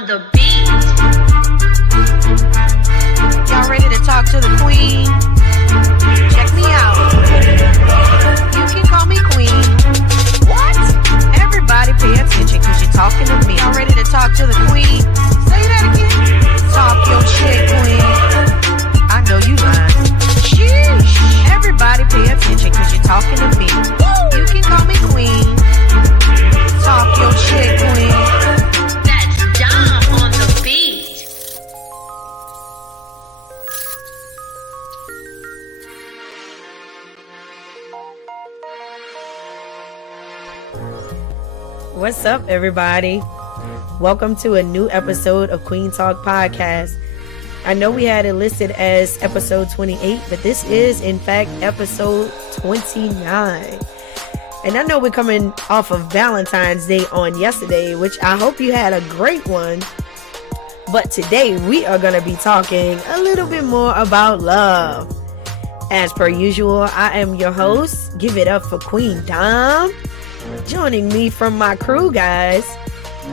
on the beat. Y'all ready to talk to the queen? Check me out. You can call me queen. What? Everybody pay attention because you're talking to me. Y'all ready to talk to the queen? Say that again. Talk your shit, queen. I know you lying. Sheesh. Everybody pay attention because you're talking to me. You can call me queen. Talk your shit, queen. That's Dom on the beat. What's up, everybody? Welcome to a new episode of Queen Talk Podcast. I know we had it listed as episode 28, but this is, in fact, episode 29. And I know we're coming off of Valentine's Day on yesterday, which I hope you had a great one. But today we are going to be talking a little bit more about love. As per usual, I am your host. Give it up for Queen Dom. Joining me from my crew, guys.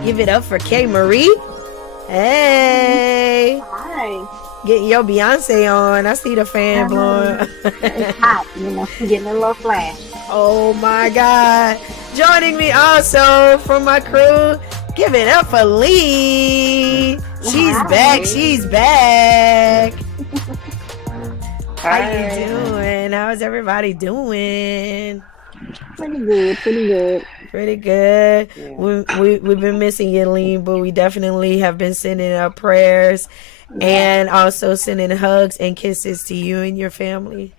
Give it up for K Marie. Hey. Hi. Getting your Beyonce on. I see the fan blowing. It's hot, getting a little flash. Oh my God. Joining me also from my crew. Give it up for Lee. She's Hi. back. She's back. Hi. How you doing? How's everybody doing? Pretty good. Pretty good. Yeah. We've been missing you, Lee, but we definitely have been sending up prayers and also sending hugs and kisses to you and your family.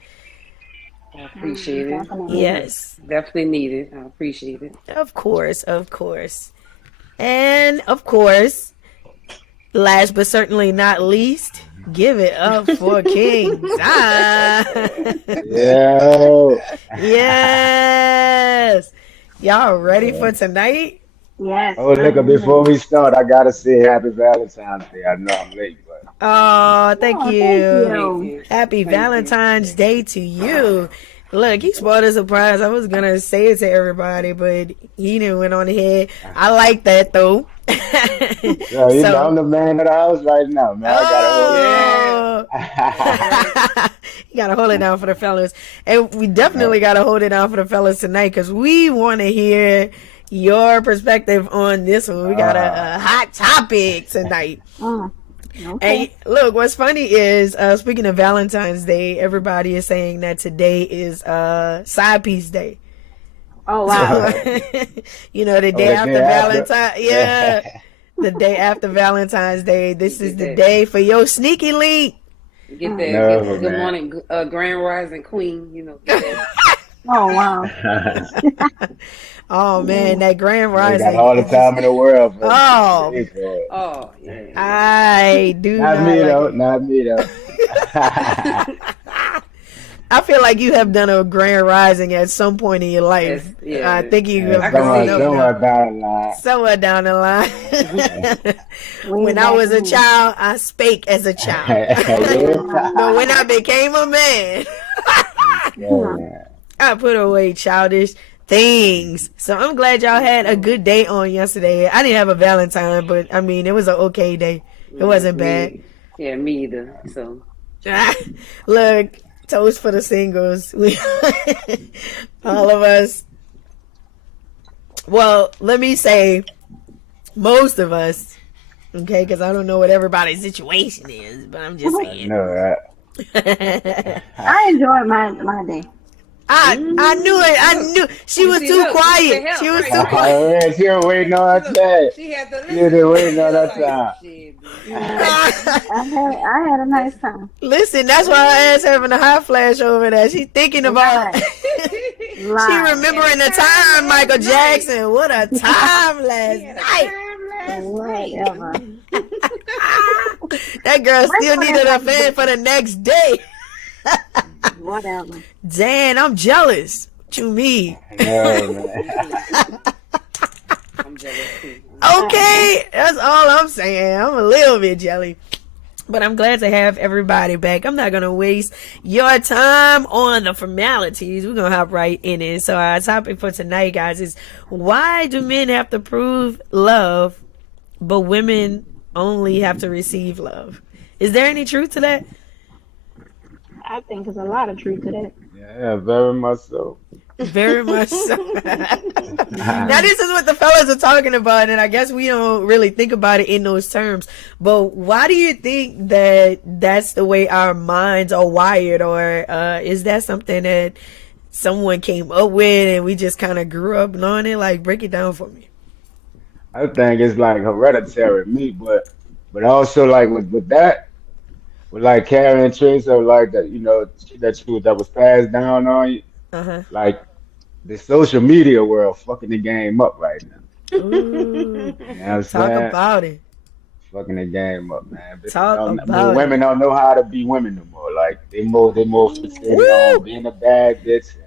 I appreciate it. Yes. Definitely need it. I appreciate it. Of course. And of course, last but certainly not least, give it up for King Zion. Yo. Yes. Y'all ready for tonight? Yes. Oh, nigga, before we start, I gotta say Happy Valentine's Day. I know I'm late, but Oh, thank you. Thank you. Happy Valentine's Day to you. Look, he spoiled a surprise. I was gonna say it to everybody, but he didn't went on ahead. I like that though. yo, you know I'm the man of the house right now, man. I Oh. You gotta hold it down for the fellas, and we definitely gotta hold it down for the fellas tonight because we want to hear your perspective on this one. We got a hot topic tonight. Okay. And look, what's funny is, speaking of Valentine's Day, everybody is saying that today is side piece day. Oh, wow. You know, the day after Valentine's. Yeah, the day after Valentine's Day. This is the day for your sneaky link. Get that. No, Good man. morning, Grand Rising Queen. Get that. Oh, wow. Oh man, that grand I rising. got all the time in the world. Oh. Oh, yeah. I do Not me like though. it. Not me though. I feel like you have done a grand rising at some point in your life. Yes, yeah. I think you have Somewhere grown down the line. somewhere down the line. When I was a child, I spake as a child. But when I became a man, Yeah. I put away childish things. So I'm glad y'all had a good day on yesterday. I didn't have a Valentine, but I mean, it was an okay day. It wasn't bad. Yeah, me either. So Look, toast for the singles. We, all of us. Well, let me say, most of us. Okay, because I don't know what everybody's situation is, but I'm just I saying. know, right? I enjoyed my day. I knew it. I knew she was see, too look, quiet. help, She was right? too quiet. Yeah, she was waiting on her time. she had to She was waiting on her time. I had a nice time. Listen, that's why her ass having a hot flash over there. She's thinking about. She remembering the time, Michael Jackson. What a time last night. Whatever. That girl still needed a fan for the next day. Whatever. Dan, I'm jealous. What you mean? Yeah, man. I'm jealous too. Okay, that's all I'm saying. I'm a little bit jelly. But I'm glad to have everybody back. I'm not going to waste your time on the formalities. We're going to hop right in it. So our topic for tonight, guys, is why do men have to prove love, but women only have to receive love. Is there any truth to that? I think there's a lot of truth to that. Yeah, very much so. Very much so. Now, this is what the fellas are talking about, and I guess we don't really think about it in those terms. But why do you think that that's the way our minds are wired, or is that something that someone came up with and we just kind of grew up knowing it? Like, break it down for me. I think it's like hereditary me, but also like with that, with like carrying traits of like that, that was passed down on you, Uh-huh. like the social media world fucking the game up right now. Ooh, You know what I'm talk saying? about it. Fucking the game up, man. Talk about it. Women don't know how to be women no more. Like they more fixated Woo! on being a bad bitch. You know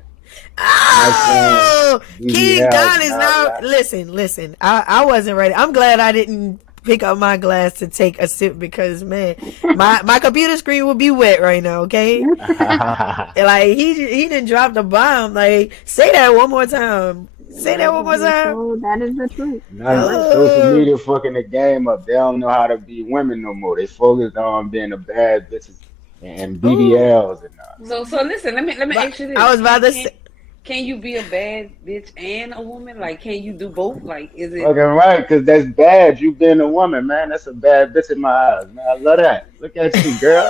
what I'm saying? Oh, King BBLs Don is and all now. that. Listen. I wasn't ready. I'm glad I didn't pick up my glass to take a sip because, man, my computer screen would be wet right now. Okay, like he didn't drop the bomb. Like, say that one more time. Say that one more time. So that is the truth. Social media fucking the game up. They don't know how to be women no more. They focused on being a bad bitches and BBLs and all. So listen. Let me ask you this. I was about to say. Can you be a bad bitch and a woman? Like, can you do both? Like, is it? Fucking right, because that's bad. You being a woman, man. That's a bad bitch in my eyes, man. I love that. Look at you, girl.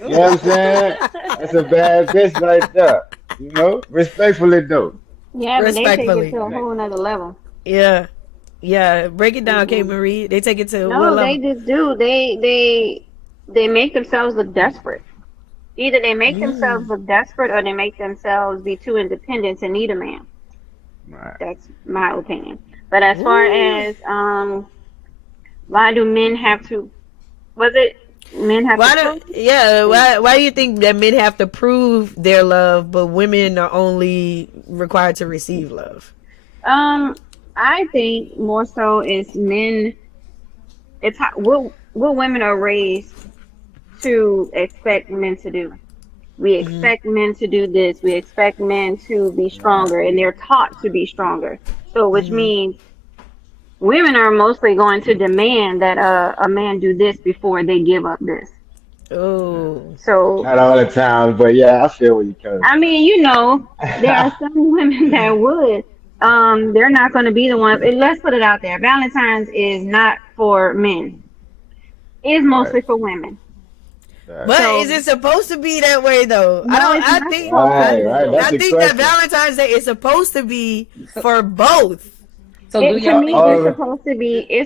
You know what I'm saying? That's a bad bitch right there. You know? Respectfully, though. Yeah, but they take Respectfully. it to a whole nother level. Yeah. Break it down, Kate Marie. They take it to what No, level? they just do. They make themselves look desperate. Either they make themselves look desperate or they make themselves be too independent to need a man. Right. That's my opinion. But as far as why do men have to? Was it men have to? Why do you think that men have to prove their love, but women are only required to receive love? I think more so is men. It's what women are raised to expect men to do. We expect men to do this. We expect men to be stronger, and they're taught to be stronger. So, which means women are mostly going to demand that a man do this before they give up this. Oh, So, Not all the time, but yeah, I feel what you're coming. I mean, there are some women that would. They're not going to be the ones. Let's put it out there. Valentine's is not for men. It's mostly for women. but So- is it supposed to be that way though? No, it's I not think. Right, that's I the think that question. Valentine's Day is supposed to be for both. So do To y'all? me, Oh. it's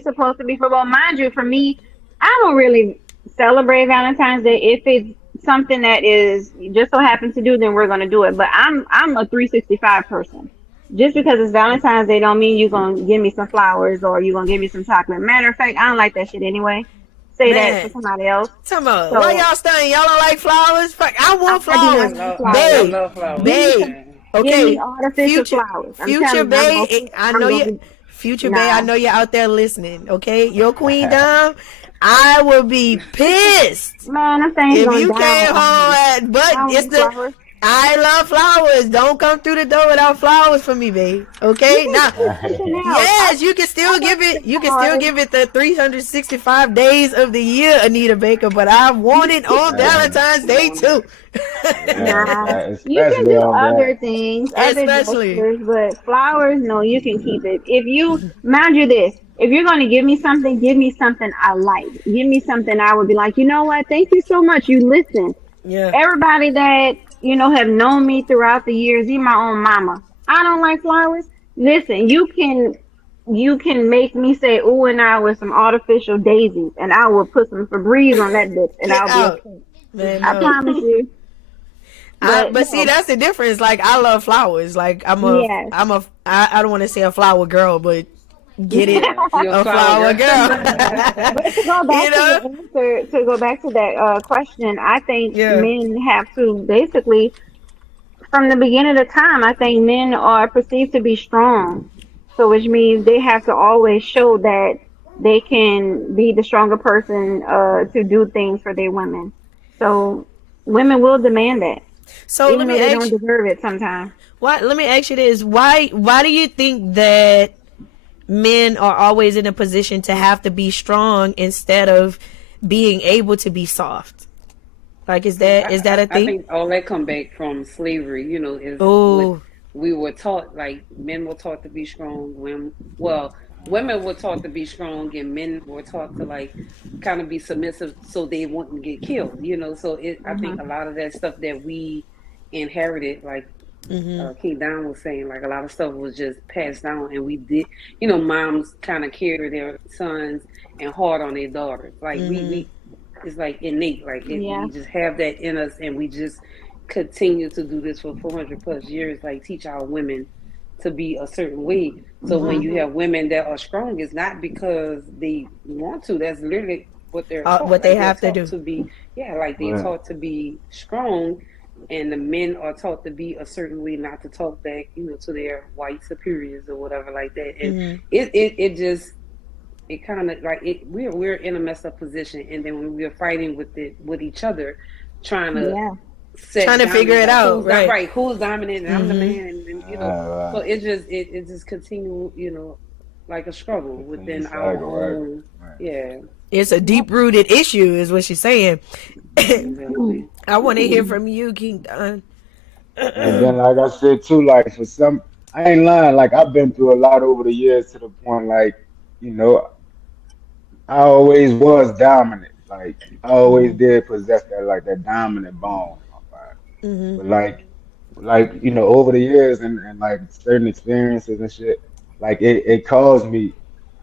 supposed to be for both. Mind you, for me, I don't really celebrate Valentine's Day. If it's something that is just so happens to do, then we're gonna do it. But I'm a 365 person. Just because it's Valentine's Day don't mean you're gonna give me some flowers or you're gonna give me some chocolate. Matter of fact, I don't like that shit anyway. Say Man. that to somebody else. Come on, So- why y'all studying? Y'all don't like flowers? Fuck, I want I flowers. do. I Babe, love flowers. babe. Give Okay, me artificial flowers. I'm Future telling you, Bay, I know you. Future Bay, I Nah. know you're out there listening. Okay, your queen Dom, I will be pissed Man, I'm saying if gonna you die came on home me. at. But I it's want the. flowers. I love flowers. Don't come through the door without flowers for me, babe. Okay, now. Yes, you can still give it. You can still give it the 365 days of the year, Anita Baker. But I want it on Valentine's Day too. Nah, you can Especially do on other that. things, other Especially. gestures, but flowers, no, you can keep it. If you mind you this, if you're gonna give me something I like. Give me something I would be like, you know what? Thank you so much. You listen. Yeah. Everybody that have known me throughout the years, even my own mama. I don't like flowers. Listen, you can make me say ooh and I with some artificial daisies, and I will put some Febreze on that bitch, and Get I'll out. be okay. Man, I no. promise you. But see, that's the difference. Like, I love flowers. Like, I don't want to say a flower girl, but get it, You're a flower girl. But to go back You know? to the answer, to go back to that question, I think Yeah. men have to basically, from the beginning of time, I think men are perceived to be strong. So which means they have to always show that they can be the stronger person to do things for their women. So women will demand that, So even let though me they ask don't deserve it sometimes. let me ask you this: why do you think that men are always in a position to have to be strong instead of being able to be soft. Like, is that a I thing? think all that come back from slavery, is what Oh. we were taught. Like men were taught to be strong, women were taught to be strong, and men were taught to like kind of be submissive so they wouldn't get killed. So I think a lot of that stuff that we inherited, like King Don was saying, like a lot of stuff was just passed down, and we did. Moms kind of cared for their sons and hard on their daughters. Like we it's like innate, like Yeah. we just have that in us, and we just continue to do this for 400 plus years. Like teach our women to be a certain way. So when you have women that are strong, it's not because they want to. That's literally what they're taught. What Like they they're have to taught do. to be, yeah, like they're Right. taught to be strong, and the men are taught to be a certain way, not to talk back, to their white superiors or whatever like that. And it just it kind of like we're in a messed up position, and then when we're fighting with each other, trying to Yeah. set Trying to figure it like out, right? who's dominant, and I'm the man, and so Right. it just continue, like a struggle Continue within our cycle, right? own. Right. Yeah, It's a deep rooted issue, is what she's saying. exactly. I want to hear from you, King Don. And then, like I said too, like for some, I ain't lying. Like I've been through a lot over the years to the point, like you know, I always was dominant. Like I always did possess that dominant bone. But over the years and like certain experiences and shit, like it caused me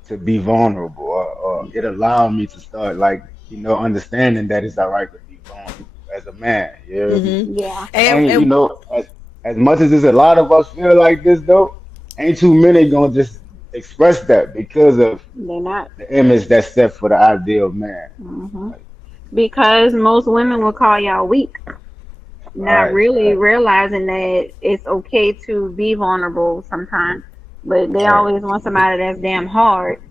to be vulnerable, or it allowed me to start understanding that it's all right to be vulnerable as a man. You hear me? Yeah. And And as much as there's a lot of us feel like this though, ain't too many gonna just express that because of They're not. the image that's set for the ideal man. Hmm. Like, Because most women will call y'all weak, not right, really right, realizing that it's okay to be vulnerable sometimes. But they right. always want somebody that's damn hard.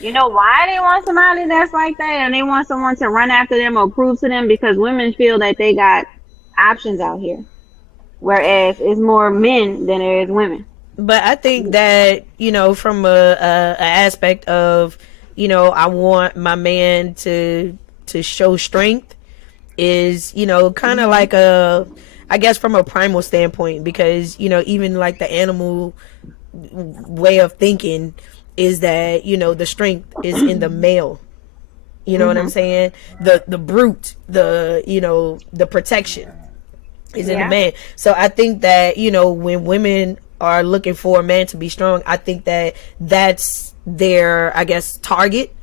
You know why they want somebody that's like that, and they want someone to run after them or prove to them, because women feel that they got options out here, whereas it's more men than there is women. but I think that from a aspect of I want my man to show strength is kind of like a, I guess, from a primal standpoint, because even like the animal way of thinking is that the strength is in the male. You know what I'm saying? The brute, the protection is in the Yeah. man. So I think that when women are looking for a man to be strong, I think that that's their, I guess, target.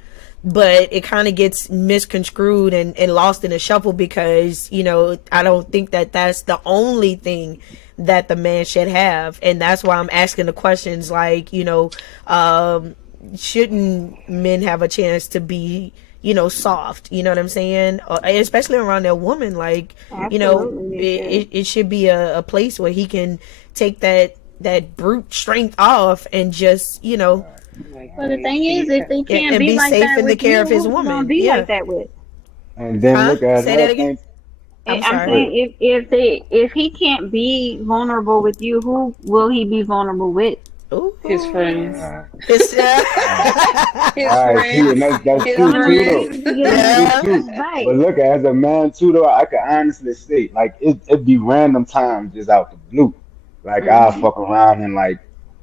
But it kind of gets misconstrued and lost in the shuffle, because I don't think that that's the only thing that the man should have. And that's why I'm asking the questions like, shouldn't men have a chance to be soft? You know what I'm saying? Especially around their woman, like Absolutely, they should. it should be a place where he can take that brute strength off and just Like But the I thing is, see. if they can't and be be like safe that in the with care you, of his who's gonna woman. be Yeah. like that with? And then Huh? look at Say that another again. thing. I'm I'm sorry. Look, saying if he can't be vulnerable with you, who will he be vulnerable with? Ooh. His friends, It's uh, his all right, see, and friends, that's his true too though. friends. That's true Yeah, too. right. But look, as a man too though, I can honestly say, like it be random times just out the blue. Like I'll Hmm. fuck around and like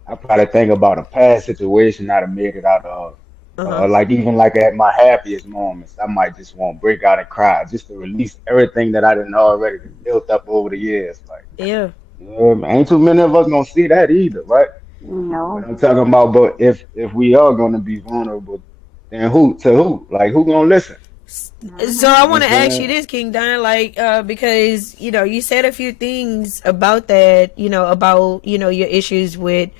I probably think about a past situation I'd have made it out of. uh-huh. Like even like at my happiest moments, I might just want to break out and cry just to release everything that I didn't already built up over the years. Like, Yeah. ain't too many of us gonna see that either, right? But No. I'm talking about, but if we are gonna be vulnerable, then who to who? Like who gonna listen? So Hmm. I You know what want I'm to ask you saying? this, King Don, like, because you said a few things about that, about your issues with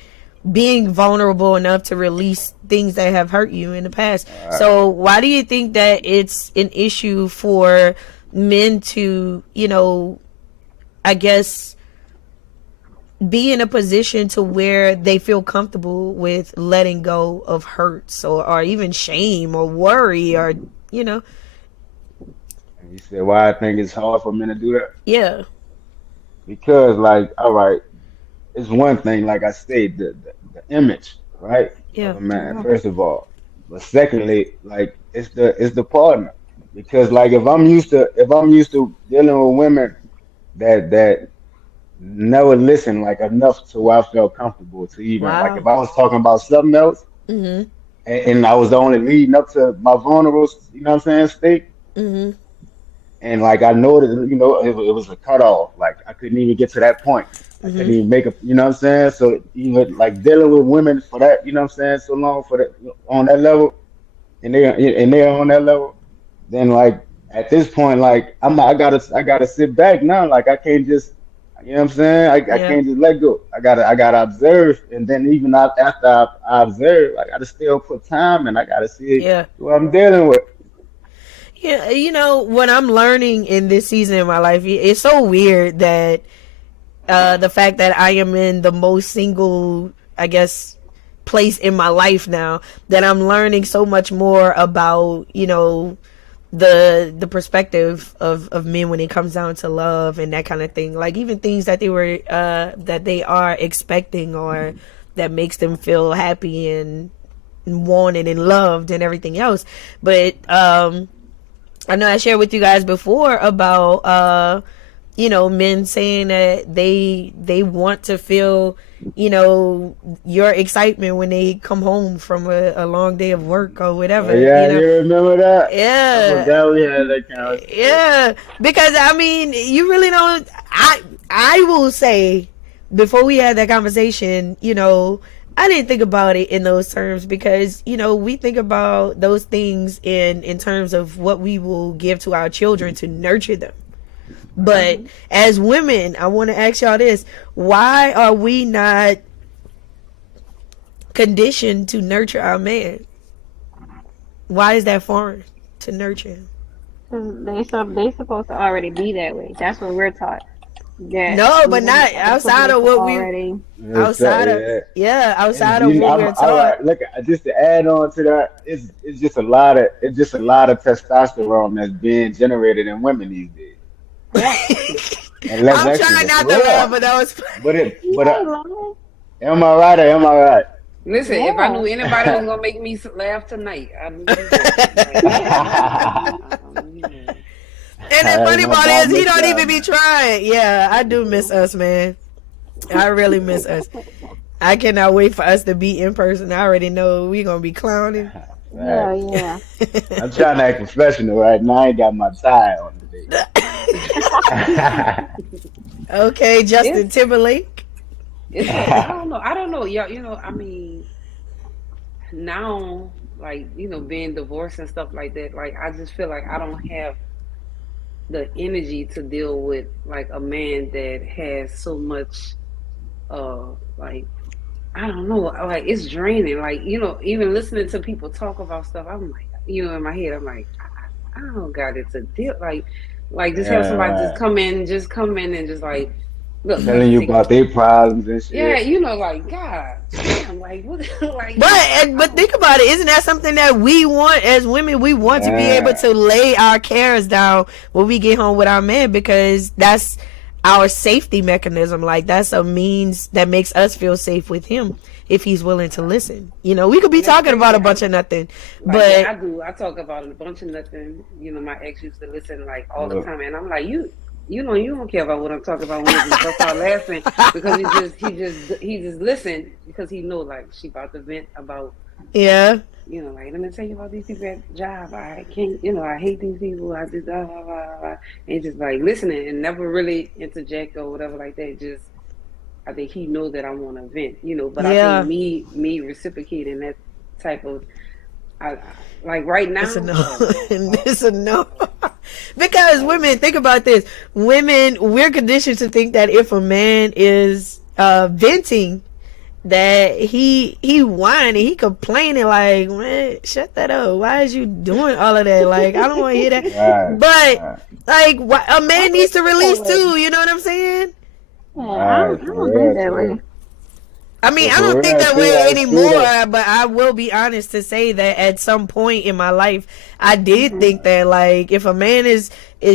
being vulnerable enough to release things that have hurt you in the past. Uh, So why do you think that it's an issue for men to, I guess, be in a position to where they feel comfortable with letting go of hurts, or even shame or worry, or you know and you said why I think it's hard for men to do that? yeah. Because like, all right, it's one thing, like I said, the image, right? Yeah. of a man, first of all. But secondly, like it's the partner. Because like if I'm used to dealing with women that never listen like enough to where I felt comfortable to even like if Wow. I was talking about something else Mhm. and I was only leading up to my vulnerable, you know what I'm saying, state. Mhm. And like I know that it was a cutoff. Like I couldn't even get to that point. I couldn't Mhm. even make a you know what I'm saying. So even like dealing with women for that, you know what I'm saying, so long for that on that level, and they're on that level, then like at this point, like I gotta sit back now. Like I can't just you know what I'm saying. I Yeah. can't just let go. I gotta observe, and then even after I observe, I gotta still put time, and I gotta see Yeah. what I'm dealing with. Yeah, what I'm learning in this season of my life, it's so weird that the fact that I am in the most single, I guess, place in my life now, that I'm learning so much more about, the perspective of men when it comes down to love and that kind of thing. Like even things that they are expecting or that makes them feel happy and wanted and loved and everything else. But I know I shared with you guys before about men saying that they want to feel your excitement when they come home from a long day of work or Oh whatever. yeah, you remember that? I Yeah, forgot we had that conversation. yeah, because I mean, you really don't. I will say, before we had that conversation, I didn't think about it in those terms because we think about those things in terms of what we will give to our children to nurture them. But as women, I want to ask y'all this: why are we not conditioned to nurture our man? Why is that foreign to nurture him? 'Cause they supposed to already be that way. That's what we're taught. That No, but women not are outside supposed of to what we already. outside of Yeah. outside of what I'm we're all taught. right. Look, just to add on to that, it's just a lot of testosterone that's being generated in women these days, Yeah. and less I'm trying estrogen. not For to laugh, real. but that was But You ain't lying. am I right or am I right? Listen, if I Yeah. knew anybody was gonna make me laugh tonight, I knew you would. Like, I knew you would. and the Hey, funny my part bad, is he miss don't y'all, even be man. trying. Yeah, I do miss us, man. I really miss us. I cannot wait for us to be in person. I already know we gonna be clowning. Hell Facts. yeah. I'm trying to act professional right now. I ain't got my tie on today. Okay, Justin It's Timberlake. I don't know. I don't know. Yeah, I mean, now, like, being divorced and stuff like that, like, I just feel like I don't have the energy to deal with like a man that has so much like, I don't know, like it's draining. Like, even listening to people talk about stuff, I'm like, in my head, I'm like, I don't got it to deal like just have Yeah, somebody just right. come in and just like, look, I Telling can you take about their problems and yeah, shit. like, God damn, like what like, I But don't think about it. Isn't that something that we want as women? We want to be able Yeah. to lay our cares down when we get home with our man because that's our safety mechanism. Like that's a means that makes us feel safe with him if he's willing to listen. We could be and that's talking about crazy. a bunch of nothing, Like, yeah, but I do. I talk about it a bunch of nothing. My ex used to listen like all the Look, time, and I'm like, you don't care about what I'm talking about. When we just bust out laughing because he just listened because he know like she about to vent about, yeah, like, let me tell you about these people at the job. I can't, I hate these people. I just blah, blah, blah, blah. And just like listening and never really interject or whatever like that. Just I think he knows that I want to vent, but I think yeah, me reciprocating that type of like right it's a now, no. oh no. It's a no. Because Like, women, think about this. Women, we're conditioned to think that if a man is venting, that he whining, he complaining like, man, shut that up. Why is you doing all of that? Like, I don't want to hear that. right, But right, like, a I man do needs to feel that release way. too. You know what I'm saying? Yeah, right, I for don't do it real, that for way. real. I mean, But I for don't think real, that see way that, see anymore, that. but I will be honest to say that at some point in my life, I did think that, like, if a man is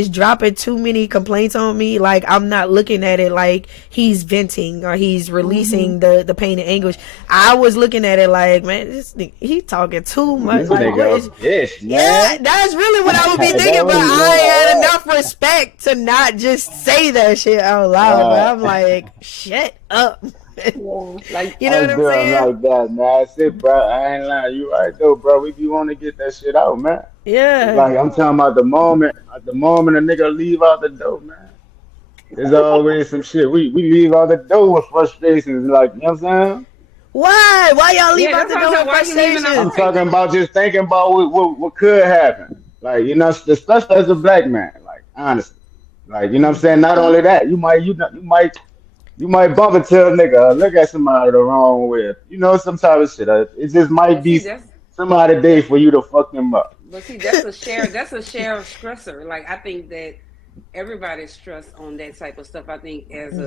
dropping too many complaints on me, like, I'm not looking at it like he's venting or he's releasing the pain and anguish. I was looking at it like, man, he talking too much. This Like, what nigga a is? bitch, Yeah, man. that's really what I would be That thinking, but was I had right, enough respect to not just say that shit out loud. But right. I'm like, shut up. Yeah. Like, You know I what I'm do. I'm saying? like that, man. That's it, bro. I ain't lying. You right though, bro. We be want to get that shit out, man. It's Yeah. like I'm talking about the moment a nigga leave out the door, man. There's always some shit. We leave out the door with frustrations, like you know what I'm saying. Why? Why y'all leave yeah, out that's the what I'm door saying. with Why you leaving out? I'm frustrations? Right. talking about just thinking about what could happen. Like, you know, especially as a black man, like honestly. Like, you know what I'm saying? Not only that, you might bump into a nigga, or look at somebody the wrong way. You know, some type of shit. It just might But see, be that's somebody day that's for you to fuck them up. but see, that's a share of stressor. Like I think that everybody's stressed on that type of stuff. I think as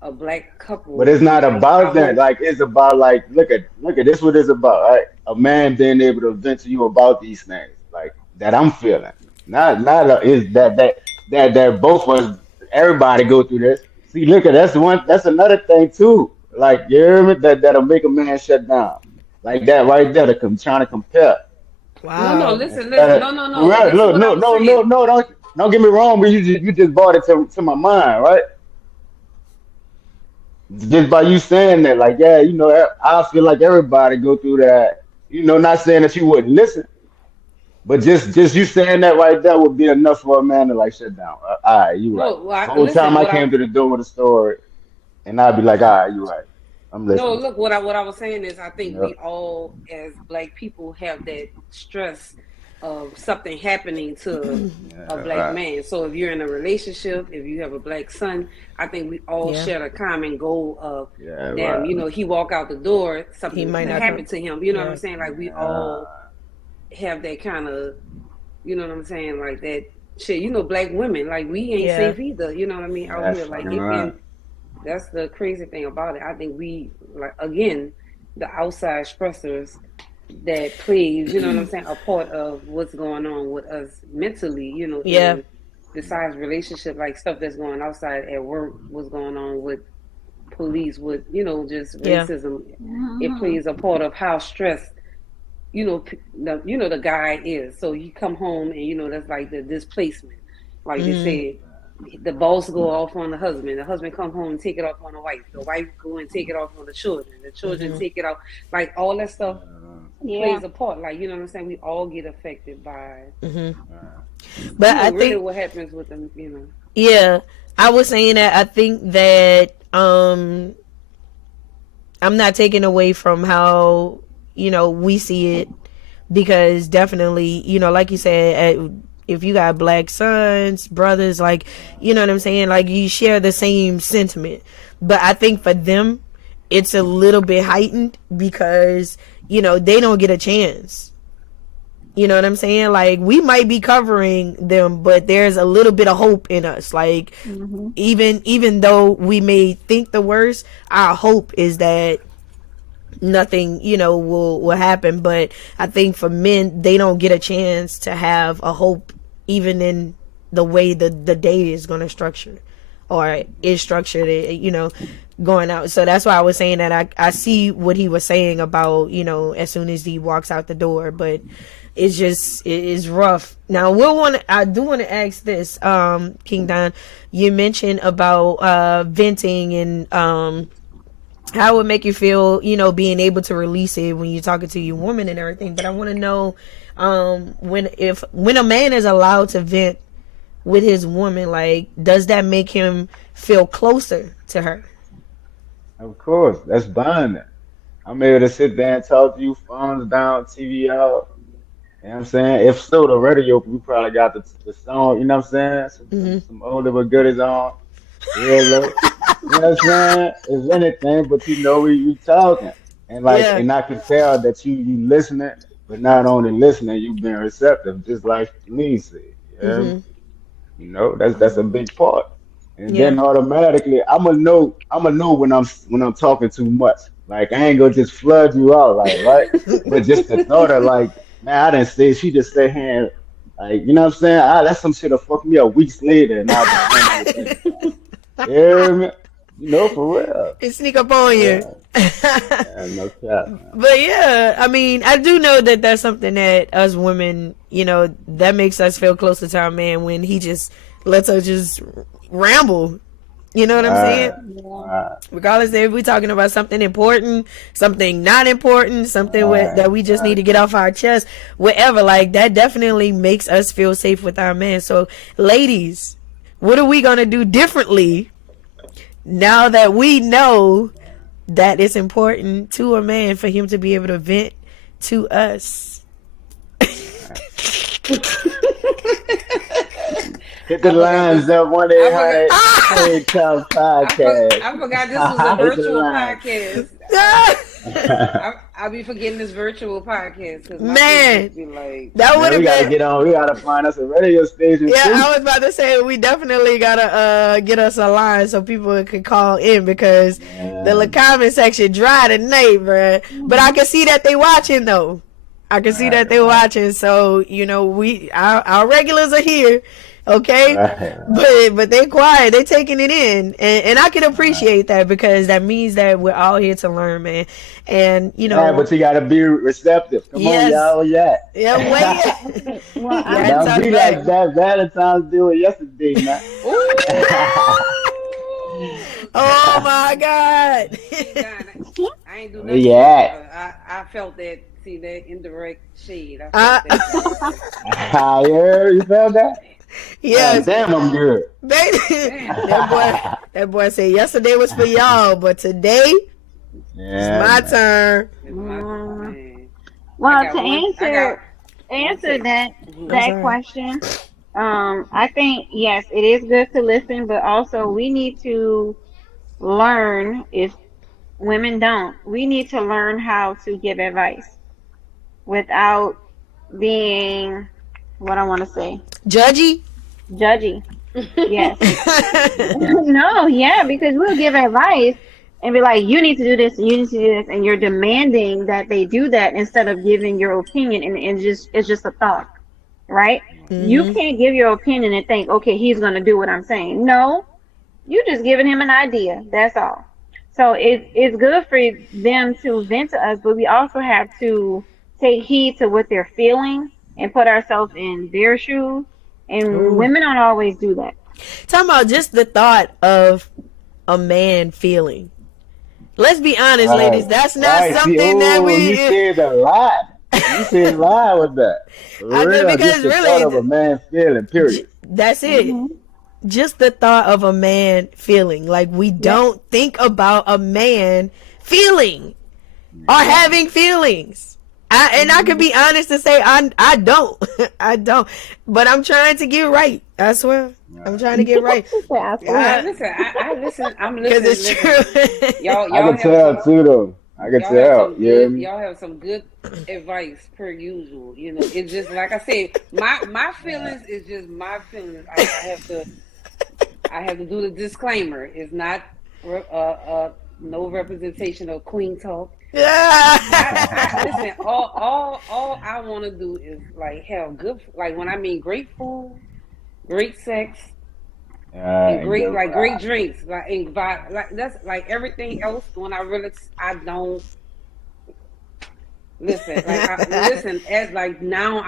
a black But couple, it's not like I about that. hope. Like it's about like look at this what it's about, right? A man being able to vent to you about these things, like that I'm feeling. Not is that both of us everybody go through this. See, look at that's another thing too. Like you hear me? That'll make a man shut down. Like that right there, trying to compare. No, no, Wow. listen. No, no, For no. real, This is look, what I no, was no, no, saying. no, don't get me wrong, but you just brought it to my mind, right? Just by you saying that, like, yeah, you know, I feel like everybody go through that. You know, not saying that you wouldn't listen, but just you saying that right there would be enough for a man to like shut down. All right, you right. No, well, The whole time listen. I What came I to the door with a story, and I'd be like, all right, you right. I'm No, listening. look, what I was saying is I think Yep. we all as black people have that stress of something happening to Yeah, a black right. man. So if you're in a relationship, if you have a black son, I think we all Yeah. share the common goal of Yeah, damn, right. he walk out the door, He something might not come. happened to him. You know what I'm Yeah. saying? Like we Yeah, all have that kind of, you know what I'm saying, like that shit. Black women, like we ain't Yeah. safe either. You know what I mean? Out that's here, like fucking it, right. and that's the crazy thing about it. I think we like again the outside stressors that plays, you know what I'm saying, a part of what's going on with us mentally, Yeah. in besides relationship, like stuff that's going outside at work, what's going on with police, with just Yeah. racism. It Mhm. plays a part of how stressed the guy is. So you come home and that's like the displacement, like they Mhm. said. The boss go off on the husband come home and take it off on the wife go and take it off on the children Mhm. take it off, like all that stuff Yeah. plays a part, like what I'm saying, we all get affected by Mhm. But I really think, what happens with them, yeah, I was saying that I think that I'm not taking away from how we see it, because definitely, like you said, if you got black sons, brothers, like, you know what I'm saying, like, you share the same sentiment. But I think for them, it's a little bit heightened because they don't get a chance. You know what I'm saying? Like, we might be covering them, but there's a little bit of hope in us. Like, Mhm. even though we may think the worst, our hope is that nothing will happen. But I think for men, they don't get a chance to have a hope, even in the way the day is going to structure, or is structured, going out. So that's why I was saying that I see what he was saying about as soon as he walks out the door. But it's just, it is rough. Now I do want to ask this, King Don, you mentioned about venting and how it would make you feel, being able to release it when you're talking to your woman and everything. But I want to know, when a man is allowed to vent with his woman, like, does that make him feel closer to her? Of course, that's bonding. I'm able to sit there and talk to you, phones down, TV out. You know what I'm saying? If so, the radio, we probably got the song, you know what I'm saying? Mm-hmm. Some older but goodies on, real low. You know what I'm saying? If anything, but we talking. And like, Yeah. and I can tell that you listening, but not only listening, you being receptive, just like Lee said. Yeah. Mm-hmm. That's a big part. and Yeah. then automatically I'm gonna know when I'm talking too much. Like I ain't gonna just flood you out, like right. But just the thought of like, man, I didn't say she just say here, like you know what I'm saying. That's some shit that fuck me up weeks later, and I'll be standing with you. Yeah, man. For real. It sneak up on you. Yeah, yeah, no cap, man. But yeah, I mean, I do know that that's something that us women, that makes us feel closer to our man when he just lets us just ramble. You know what I'm saying? Right, Yeah. right, Regardless if we're talking about something important, something not important, something right, that we just need right. to get off our chest, whatever. Like that definitely makes us feel safe with our man. So, ladies, what are we gonna do differently now that we know that it's important to a man for him to be able to vent to us? Hit the I forgot lines this. up one I eight forgot. hundred Queen Talk Podcast. I forgot this was a Hit the virtual lines. podcast. I'll be forgetting this virtual podcast because my Man, kids be like, that would Man, we have gotta been. get on. We gotta find us a radio station Yeah, too. I was about to say we definitely gotta get us a line so people can call in because the Man, comment section dry tonight, bruh. But I can see that they watching though. I can see that right, they right, watching. So our regulars are here, okay. right. But they quiet. They taking it in, and I can appreciate that because that means that we're all here to learn, man. And Yeah, but you gotta be receptive. Come on, yes, y'all. Yeah. yeah, wait. Well, Yeah, I'm talk Don't be back. like that Valentine's do it yesterday, man. ooh. Oh my God. See, God, I ain't do Where nothing you to you, at? but I felt that. See that indirect shade. I Uh, felt that. Yeah, you felt that? yes, Damn, I'm good. baby. Damn. That boy said yesterday was for y'all, but today it's Yeah, my man. turn. It's my Mm. man. well I to got one. I got one answer take. that Mhm. I'm that sorry. question. I think yes, it is good to listen, but also we need to learn if women don't. We need to learn how to give advice without being what I want to say Judgy. judgy. Yes. No, yeah, because we'll give advice and be like, you need to do this and you need to do this, and you're demanding that they do that instead of giving your opinion, and just it's just a thought, right? You hmm can't give your opinion and think, okay, he's gonna do what I'm saying. No, you just giving him an idea. That's all. So it's good for them to vent to us, but we also have to take heed to what they're feeling and put ourselves in their shoes. And Ooh. women don't always do that. Talking about just the thought of a man feeling. Let's be honest, Right, ladies. That's not right. See, something that oh, you we. said a lot. You said a lot with that. I For think real, just because the thought of a really, man feeling. Period. that's it. Hmm. Just the thought of a man feeling. Like we Yep. don't think about a man feeling or having feelings. I can be honest and say I don't. I don't. But I'm trying to get right. I swear. I'm trying to get right. I I swear. listen. I listen. I'm Because listening. it's Listen. true. Y'all I can have tell some. too, though. I can Y'all have tell. some Yeah. good. Y'all have some good advice per usual. It's just like I said. My feelings is just my feelings. I have to do the disclaimer. It's not no representation of Queen Talk. Listen. All I want to do is like have good. Like when I mean great food, great sex, and great Good great vibe. drinks, like that's like everything else. When I don't listen. Listen as like now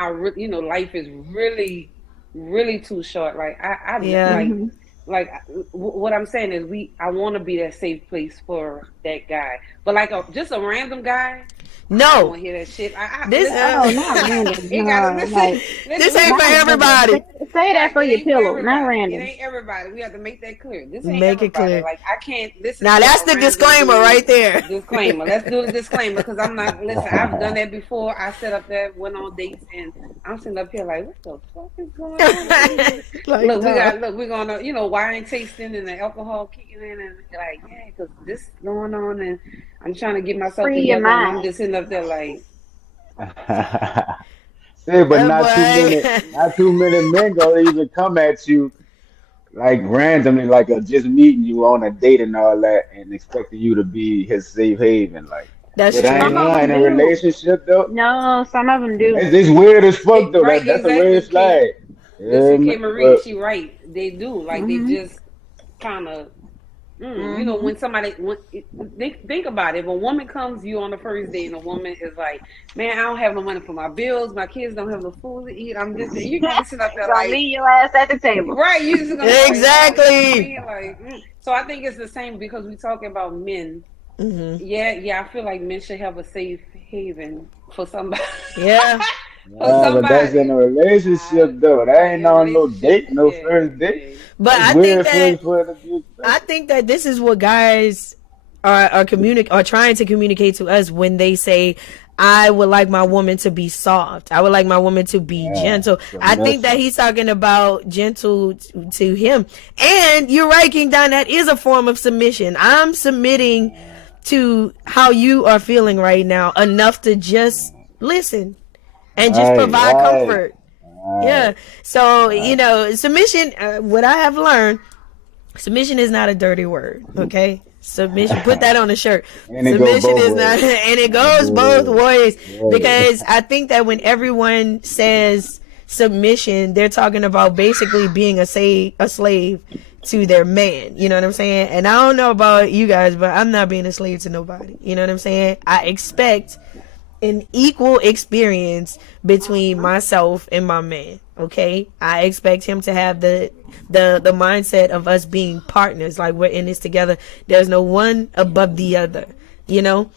life is really really too short. Like I Yeah. Hmm. like what I'm saying is I want to be that safe place for that guy, but like just a random guy. I don't No. want to hear that shit. This Oh, not random. It gotta No, listen. like this Listen, ain't for not everybody. say that for it your ain't for pillow, not everybody. It random. ain't everybody. We have to make that clear. This ain't Make it everybody. clear. Like I can't listen Now to that's a the random disclaimer dude. right there. Disclaimer. Let's do the disclaimer because I'm not. Listen, I've done that before. I set up there, went on dates, and I'm sitting up here like, what the fuck is going on? Like, no. We're gonna, wine tasting and the alcohol kicking in, and like, yeah, because this is going on, and I'm trying to get myself Free your together, and I'm mind. just sitting up there like. Say, but That boy. not too many men gonna even come at you like randomly, like just meeting you on a date and all that, and expecting you to be his safe haven. Like, That's but I true. ain't Some of lying. them In a do. relationship though, No, some of them do. it's weird as fuck though. Right, That's a red exactly, K. flag. Listen, K. Yeah, Marie, but she right. They do. Like they Mhm. just kind of. You know, Mhm. when somebody think about it, if a woman comes to you on the first date and a woman is like, "Man, I don't have no money for my bills. My kids don't have no food to eat. I'm just," you're gonna be sitting up there Gonna like, leave your ass at the table. right? You're just gonna be like, "Oh," you know what I Exactly. mean? Like, so I think it's the same because we're talking about men. Hmm. Yeah. I feel like men should have a safe haven for somebody. Yeah. For nah, but that's in somebody. a relationship though. That Right ain't in a on no relationship. date, no Yeah, first date. yeah. But That's I think weird for that for it to be I expected. think that this is what guys are trying to communicate to us when they say, I would like my woman to be soft. I would like my woman to be Yeah, gentle. I think that submissive. he's talking about gentle to him. And you're right, King Don, that is a form of submission. I'm submitting to how you are feeling right now enough to just listen and just Right, provide right, comfort. right, Yeah. So, right. submission, what I have learned, submission is not a dirty word, okay? Submission, put that on a shirt. And it go Submission both is not, ways. and it And it goes both go ways way. because I think that when everyone says submission, they're talking about basically being a slave to their man. You know what I'm saying? And I don't know about you guys, but I'm not being a slave to nobody. You know what I'm saying? I expect an equal experience between myself and my man. Okay, I expect him to have the mindset of us being partners, like we're in this together. There's no one above the other, you know.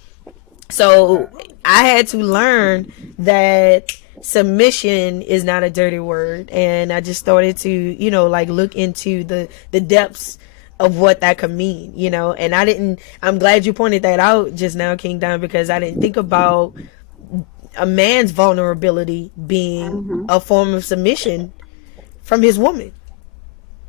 So I had to learn that submission is not a dirty word, and I just started to, like look into the depths of what that could mean, and I'm glad you pointed that out just now, King Don, because I didn't think about a man's vulnerability being Mhm. a form of submission from his woman,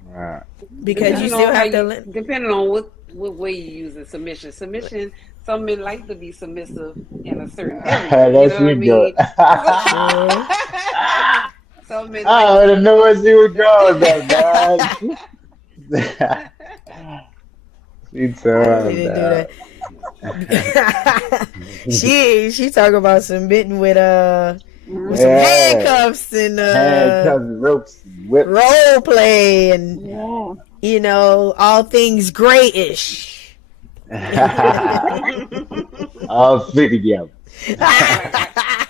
Right. because you still have to Depending on what way you use it, submission. Submission. Some men like to be submissive in a certain area. You That's know what I you good. mean? uh, Some men I like already to. knew where she was going with that, man. She she turned didn't do out. that. she talk about submitting with some Yeah. handcuffs and Handcuffs, ropes, whips. role play and Yeah. all things grayish. All 50 of them. Like I,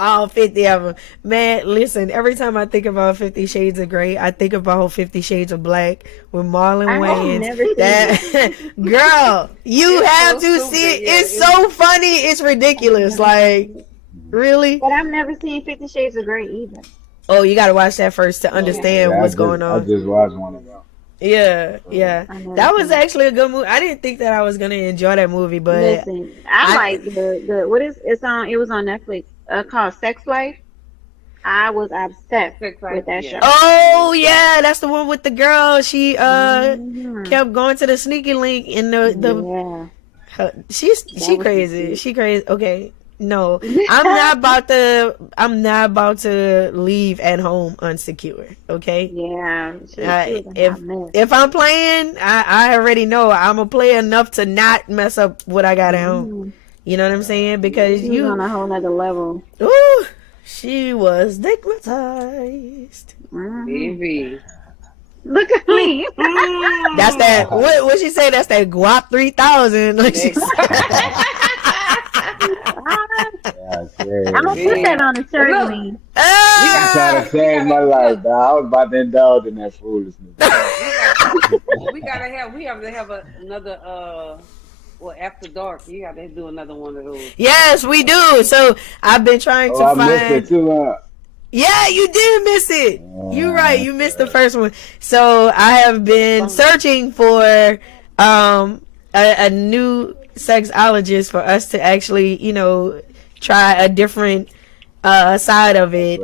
All 50 of them. Man, listen, every time I think about 50 Shades of Grey, I think about 50 Shades of Black with Marlon I have Wayans. never seen That girl, you it's have so to stupid. see it. Yeah, It's so funny. It's ridiculous. Like, really? But I've never seen 50 Shades of Grey either. Oh, you got to watch that first to Yeah. understand Yeah, what's going I on. just watched one of them. Yeah, yeah. I never That was seen it. actually a good movie. I didn't think that I was going to enjoy that movie, but Listen, I I like the what is it was on Netflix called Sex Life. I was obsessed Sex Life, with that yeah. show. oh yeah, that's the one with the girl. She Mhm. kept going to the sneaky link in the Yeah, she was crazy. cute. She crazy. Okay. No. I'm not about to leave at home unsecure. Okay? Yeah, she was a If hot mess. if I'm playing, I already know I'm gonna play enough to not mess up what I got at home. Mhm. You know what I'm saying? Because She was on a whole nother level. ooh, she was stigmatized. Mhm. baby. Look at me. That's that. What she say? That's that guap 3000. Like she said. Yeah, I'm gonna put that on a shirt, Look. Lee. I'm trying Ah! to change my life, dog. I was about to indulge in that foolishness. We have to have another after dark. You got to do another one of those. Yes, we do. So I've been trying Oh, to I missed it find. too, huh? Yeah, you did miss it. You're right. You missed the first one. So I have been searching for a new sexologist for us to actually, try a different side of it.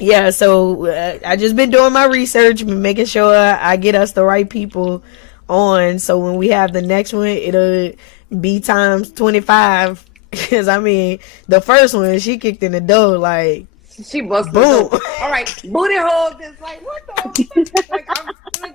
Yeah, so I just been doing my research, been making sure I get us the right people on. So when we have the next one, it'll be times 25. Because I mean, the first one she kicked in the door like She busted. Boom. All right, booty hole. Just like what the?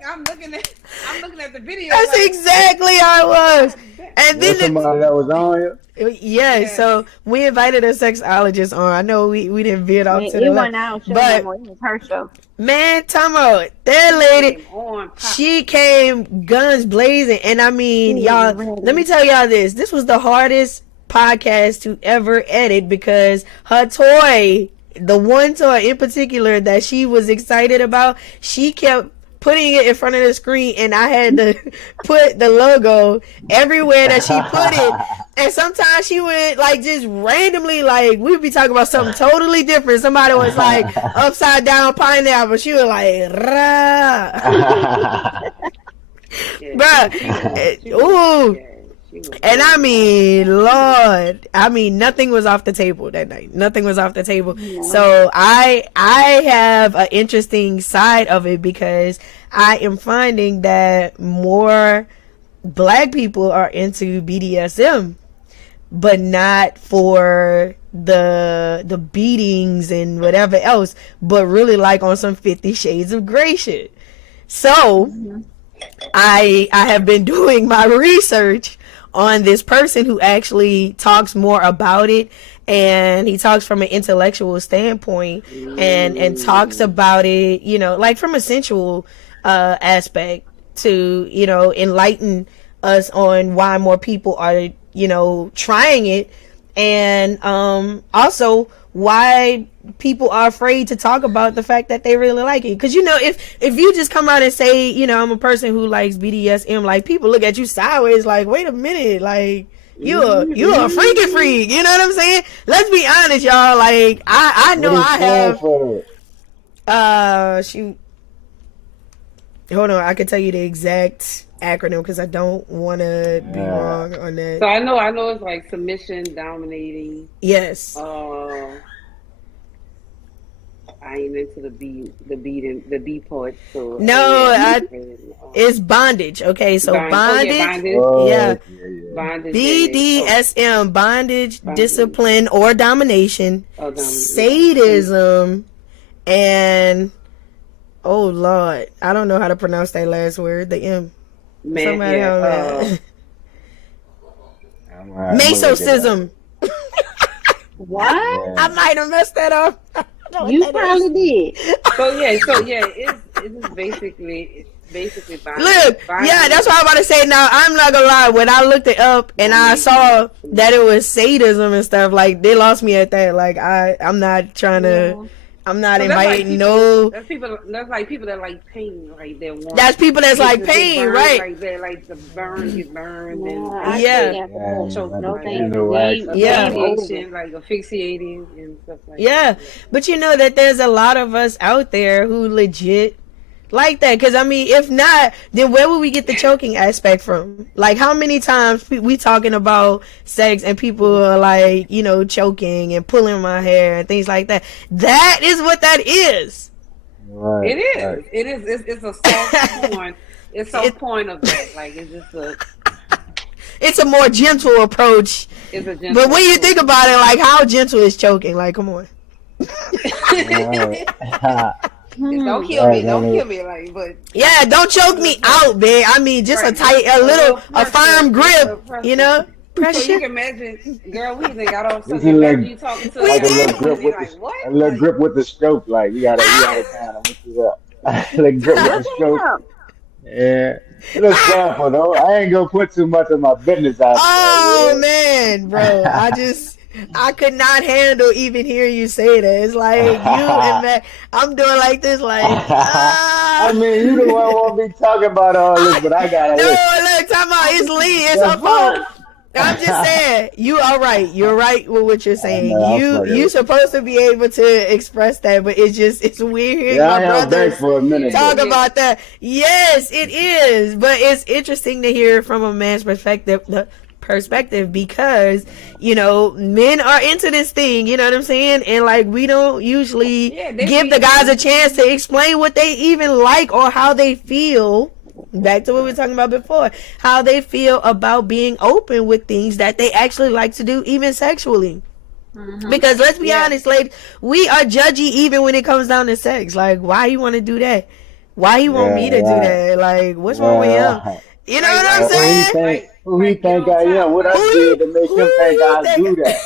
I'm looking at the video. That's like, exactly how it was. And then somebody that was on you. Yeah, so we invited a sexologist on. I know we didn't veer off to the left, but it was her show. man, Tomo, that lady, she came guns blazing, and I mean, y'all, let me tell y'all this. This was the hardest podcast to ever edit because her toy, the one toy in particular that she was excited about, she kept putting it in front of the screen, and I had to put the logo everywhere that she put it. And sometimes she would like just randomly, like we would be talking about something totally different. Somebody was like upside down pineapple. She was like, rah. Bruh. Ooh. And I mean, Lord, I mean, nothing was off the table that night. Nothing was off the table. Yeah. So I have an interesting side of it because I am finding that more black people are into BDSM, but not for the beatings and whatever else, but really like on some 50 Shades of Grey shit. So I have been doing my research on this person who actually talks more about it, and he talks from an intellectual standpoint and talks about it, you know, like from a sensual aspect to, you know, enlighten us on why more people are, you know, trying it, and also why people are afraid to talk about the fact that they really like it. Because, you know, if you just come out and say, you know, I'm a person who likes BDSM, like, people look at you sideways like, wait a minute, like, you're a freaky freak, you know what I'm saying? Let's be honest, y'all. Like, I know I have shoot, hold on, I can tell you the exact acronym because I don't want to be wrong on that. So I know it's like submission, dominating. Yes. I ain't into the B part. So it's bondage. Okay, so bondage. Bondage. BDSM, bondage, discipline or domination, sadism, and oh Lord, I don't know how to pronounce that last word. The M. Masocism. What? I might have messed that up. You probably did. So it's basically bondage. Look, yeah, that's what I'm about to say. Now, I'm not gonna lie. When I looked it up and I saw that it was sadism and stuff, like they lost me at that. Like I'm not trying to. I'm not inviting That's people. That's like people that like pain, like they want. That's people that's like pain, right? Like they like the burn, get burned, like asphyxiating and stuff like that. Yeah, but you know that there's a lot of us out there who legit like that. Because I mean, if not, then where would we get the choking aspect from? Like, how many times we talking about sex and people are like, you know, choking and pulling my hair and things like that? That is what that is. Right, it is. Right. It is. It's a soft porn. It's a point of that. Like it's just a. It's a more gentle approach. It's a gentle. But when you think about it, like how gentle is choking? Like, come on. Don't kill me, like, but yeah, don't choke me out, babe. I mean, just a firm grip, you know. Pressure. So you can imagine, girl, we even got off something. Imagine you talking to like a little grip with a little grip with the stroke, like you gotta kind of mix it up. Like grip with the stroke. Yeah, it looks powerful though. I ain't gonna put too much of my business out. Oh man, bro, I could not handle even hearing you say that. It's like you and Matt. I'm doing like this, like. I mean, you the one won't be talking about all this, but I gotta. No, look, talking about it's Lee. It's her fault. I'm just saying, you are right. You're right with what you're saying. You supposed to be able to express that, but it's weird hearing my brothers talk about that. Yes, it is, but it's interesting to hear from a man's perspective because, you know, men are into this thing, you know what I'm saying? And like we don't usually give the guys a chance to explain what they even like or how they feel. Back to what we were talking about before, how they feel about being open with things that they actually like to do, even sexually. Because let's be Yeah. honest, like, we are judgy even when it comes down to sex. Like, why you want to do that? Why he want me to do that? Like, what's wrong with him? Right. You know Like, what I'm Who he saying? think? Who he Like, get think on I am? top. What Like, I did to make Who him think you I do that? think?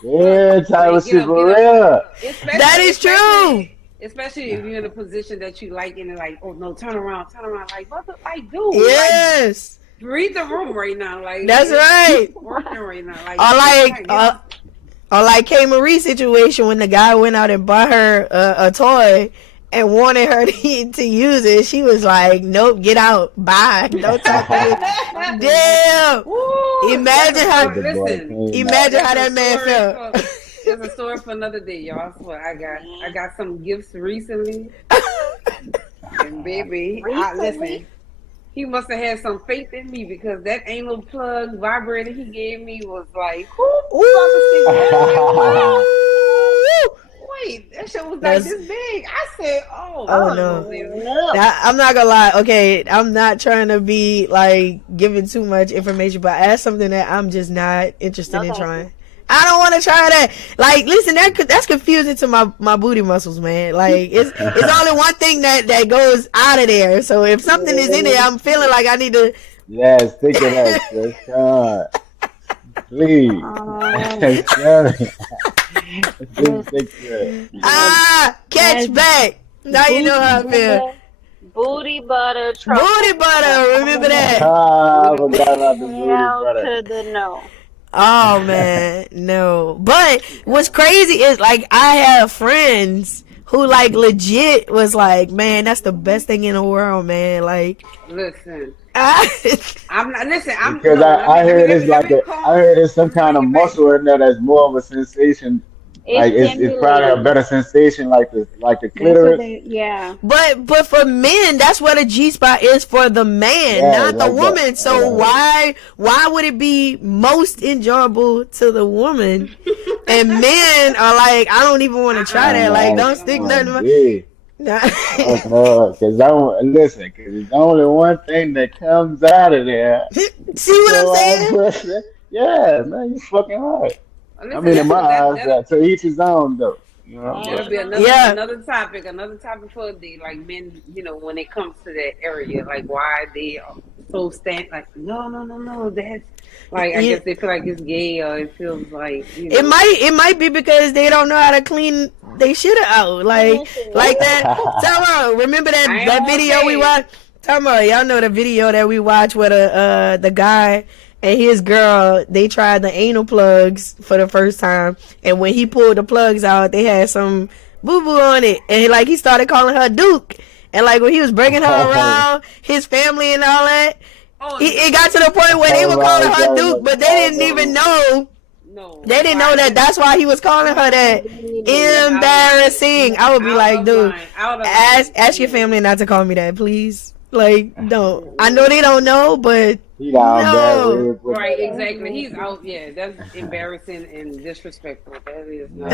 Yeah, type of shit for real. That is true. Especially if you're in a position that you like and they're like, oh no, turn around. Like, what the like, dude? Yes, Like, read the room right now. Like, that's it's right. working right now. Like, Or like K. Marie situation when the guy went out and bought her a toy and wanted her to use it. She was like, "Nope, get out, bye, don't talk to me." Damn. Woo, Imagine how. listen, Imagine how that man felt. There's a story for another day, y'all. So I got some gifts recently, and baby, listen. He must have had some faith in me because that anal plug vibrator he gave me was like, wait, that shit was like this big. I said, oh no. I'm not gonna lie. Okay, I'm not trying to be like giving too much information, but that's something that I'm just not interested in trying. I don't want to try that. Like, listen, that's confusing to my booty muscles, man. Like, it's only one thing that goes out of there. So if something is in there, I'm feeling like I need to. Yes, think of that, sis. Come on. Please. Catch back. Now you know how I feel. Booty butter. Booty butter. Remember that. I forgot about the booty butter. To the no. Oh man, no. But what's crazy is like I have friends who like legit was like, man, that's the best thing in the world, man. Like, listen, I'm not. Listen, because I heard it's like I heard it's some kind of muscle in there that's more of a sensation. Like it's probably a better sensation, like the clitoris. Yeah. But for men, that's what a G spot is for the man, not the woman. So why would it be most enjoyable to the woman? And men are like, I don't even want to try that. Like, don't stick nothing. Because listen, because it's only one thing that comes out of there. See what I'm saying? Yeah, man, you fucking right. Listen, I mean, in my eyes, to each his own, though. You know? It'll be another topic for a day. Like men, you know, when it comes to that area, like why they are so like no, that's like I guess they feel like it's gay or it feels like it might be because they don't know how to clean they shit out like that. Tama, remember that video we watched? Tama, y'all know the video that we watched with the guy and his girl, they tried the anal plugs for the first time. And when he pulled the plugs out, they had some boo-boo on it. And like he started calling her Duke. And like when he was bringing her around, his family and all that, it got to the point where they were calling her Duke, but they didn't even know. They didn't know that that's why he was calling her that. Embarrassing. I would be like, dude, ask your family not to call me that, please. Like, don't. I know they don't know, but no. Right, exactly. He's out. Yeah, that's embarrassing and disrespectful. That is not.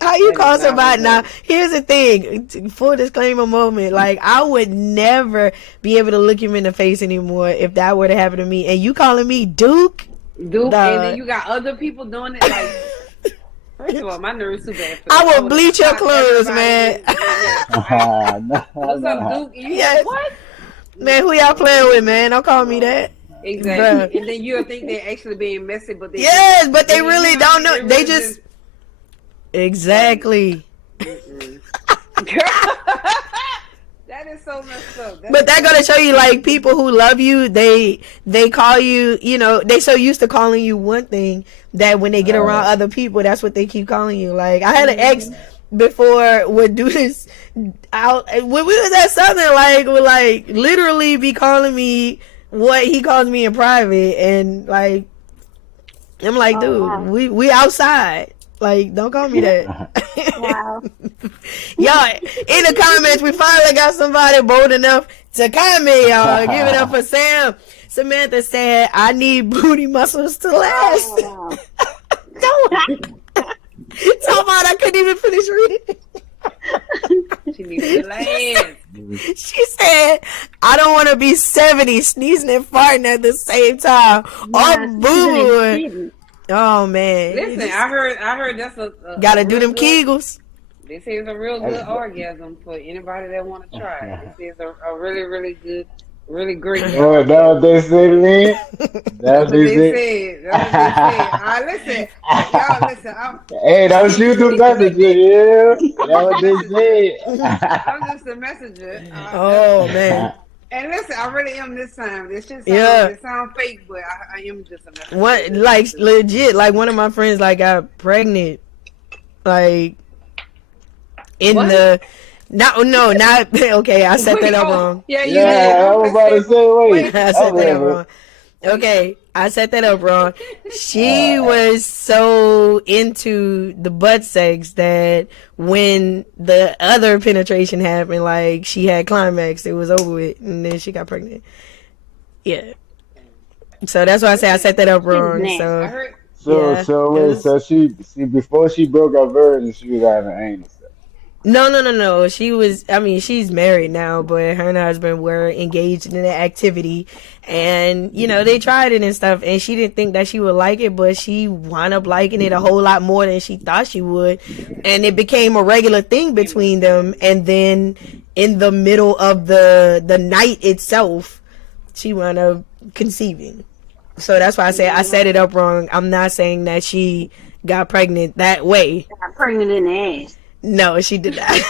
How you call somebody? Now, here's the thing. Full disclaimer moment. Like, I would never be able to look him in the face anymore if that were to happen to me. And you calling me Duke? And then you got other people doing it. Like, first of all, my nerves too bad. I will bleach your clothes, man. What's up, Duke? Yes. What? Man, who y'all playing with, man? Don't call me that. Exactly. And then you'll think they're actually being messy, but they but they really don't know. They just exactly. That is so messed up. But that gotta show you, like, people who love you, they call you, you know, they so used to calling you one thing that when they get around other people, that's what they keep calling you. Like, I had an ex before would do this out when we was at Southern, like, would like literally be calling me what he calls me in private, and like I'm like, dude, we outside. Like, don't call me that. Wow. Y'all, in the comments, we finally got somebody bold enough to comment, y'all. Give it up for Sam. Samantha said, I need booty muscles to last. Oh, Talk about I couldn't even finish reading. She needs to last. She said, I don't want to be 70 sneezing and farting at the same time. Or boo. Oh man. Listen, I heard that's a Gotta a do real them good. Kegels. This is a real good orgasm for anybody that want to try it. This is a really, really good, really great Oh, that what orgasm. they say, man? That That's what what they they say? said. That's what they said. I listen, y'all listen. Hey, don't shoot the messenger, yeah. I'm That just a what they messenger. say. I'm just a messenger. Oh man. And listen, I really am this time. This shit Yeah. sound fake, but I am just a messenger. What like legit, like one of my friends like got pregnant like in What? the not okay, I set that up wrong. Yeah, you did. Yeah, I was about to say, wait. I I'm set that up in. wrong. Okay, I set that up wrong. She was so into the butt sex that when the other penetration happened, like she had climax, it was over with, and then she got pregnant. Yeah. So that's why I say I set that up wrong. nasty. I So heard. yeah, So it wait, was- so she before she broke her virgin, she was having anal sex. no. She was. I mean, she's married now, but her and her husband were engaged in an activity, and they tried it and stuff. And she didn't think that she would like it, but she wound up liking it a whole lot more than she thought she would, and it became a regular thing between them. And then in the middle of the night itself, she wound up conceiving. So that's why I say I set it up wrong. I'm not saying that she got pregnant that way. Got pregnant in the ass. No, she did not. Although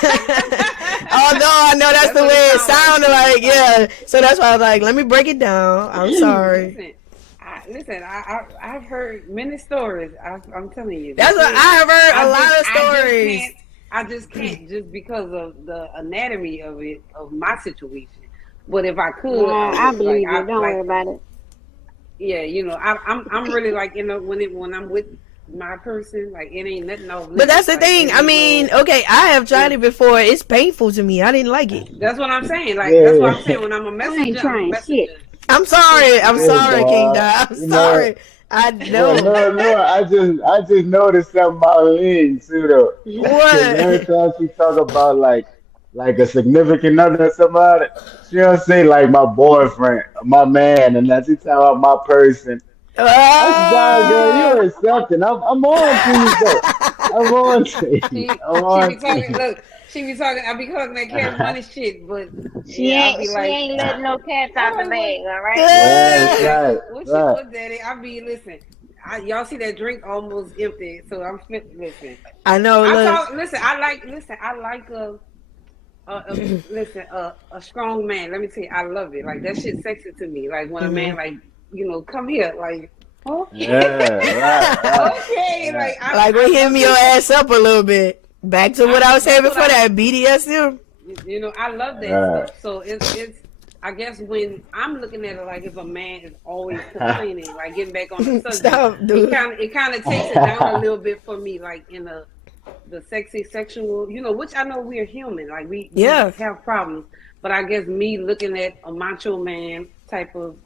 I know that's the what way it it sound sounded like. like, yeah. So that's why I was like, let me break it down. I'm sorry. Listen, I've heard many stories. I'm telling you. That's what I have heard a lot of stories. I just can't just because of the anatomy of it, of my situation. But if I could, I believe like, you. Don't worry about it. Yeah, I'm really like when I'm with my person, like it ain't nothing off. But that's the like, thing. I mean, okay, I have tried it before. It's painful to me. I didn't like it. That's what I'm saying. Like Yeah. that's what I'm saying. When I'm a I ain't messenger, I'm a trying messenger. shit. I'm sorry. I'm Yeah, sorry, boy. King Di. I'm You know, sorry. I know. No. I just noticed something about Lynn too, though. 'Cause every What? time she talk about like a significant other or somebody, she'll say like my boyfriend, my man, and then she talk about my person. I said, "Nah, girl, you're accepting. I'm on to you, though. I'm on to you. She I'm she on be to talking. you." Look, she be talking. I be talking that cash money shit, but She yeah, I ain't. be She like, ain't letting no cats out the bag. All right. That's Yeah. right, what you right. look at it? I be listen. Y'all see that drink almost empty, so I'm listen. I know. Look. I like a strong man. Let me tell you, I love it. Like that shit sexy to me. Like when a man like come here, like Yeah, right. okay, like Like we hit me your ass up a little bit. Back to what I was saying That's before what I- that BDSM. I love that Right. stuff. So it's I guess when I'm looking at it, like if a man is always complaining, like getting back on the subject, Stop, dude. it kind of takes it down a little bit for me, like in the sexy sexual, which I know we're human, like we Yeah. have problems, but I guess me looking at a macho man type of,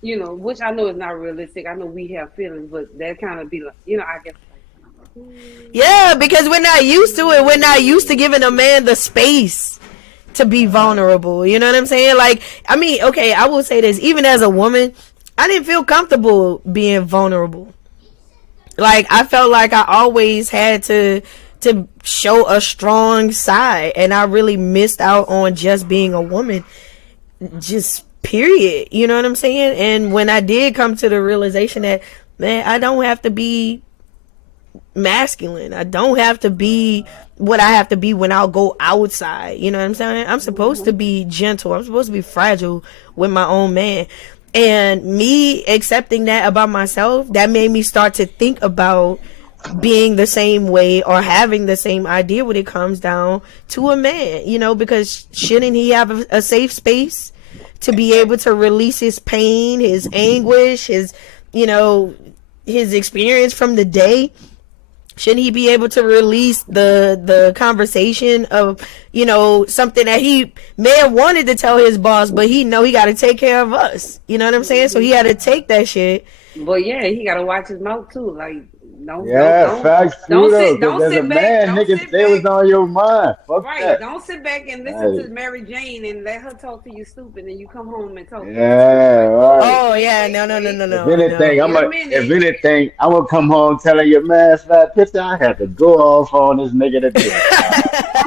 which I know is not realistic. I know we have feelings, but that kind of be like, I guess. Yeah, because we're not used to it. We're not used to giving a man the space to be vulnerable. You know what I'm saying? Like, I mean, okay, I will say this. Even as a woman, I didn't feel comfortable being vulnerable. Like, I felt like I always had to show a strong side, and I really missed out on just being a woman. Just period. You know what I'm saying? And when I did come to the realization that, man, I don't have to be masculine. I don't have to be what I have to be when I'll go outside. You know what I'm saying? I'm supposed to be gentle. I'm supposed to be fragile with my own man. And me accepting that about myself, that made me start to think about being the same way or having the same idea when it comes down to a man, because shouldn't he have a safe space to be able to release his pain, his anguish, his experience from the day? Shouldn't he be able to release the conversation of, something that he may have wanted to tell his boss, but he got to take care of us. You know what I'm saying? So he had to take that shit. But yeah, he gotta watch his mouth too. Like Yeah, facts true though. Because as a man, don't niggas, sit they was back. on your mind. Fuck Right. that. Don't sit back and listen Right. to Mary Jane and let her talk to you stupid and you come home and talk to me stupid. Yeah, Like, right. Oh yeah, no, If no. anything, Wait a if minute. anything, I'm gonna come home telling your man flat picture. I have to go off on this nigga today.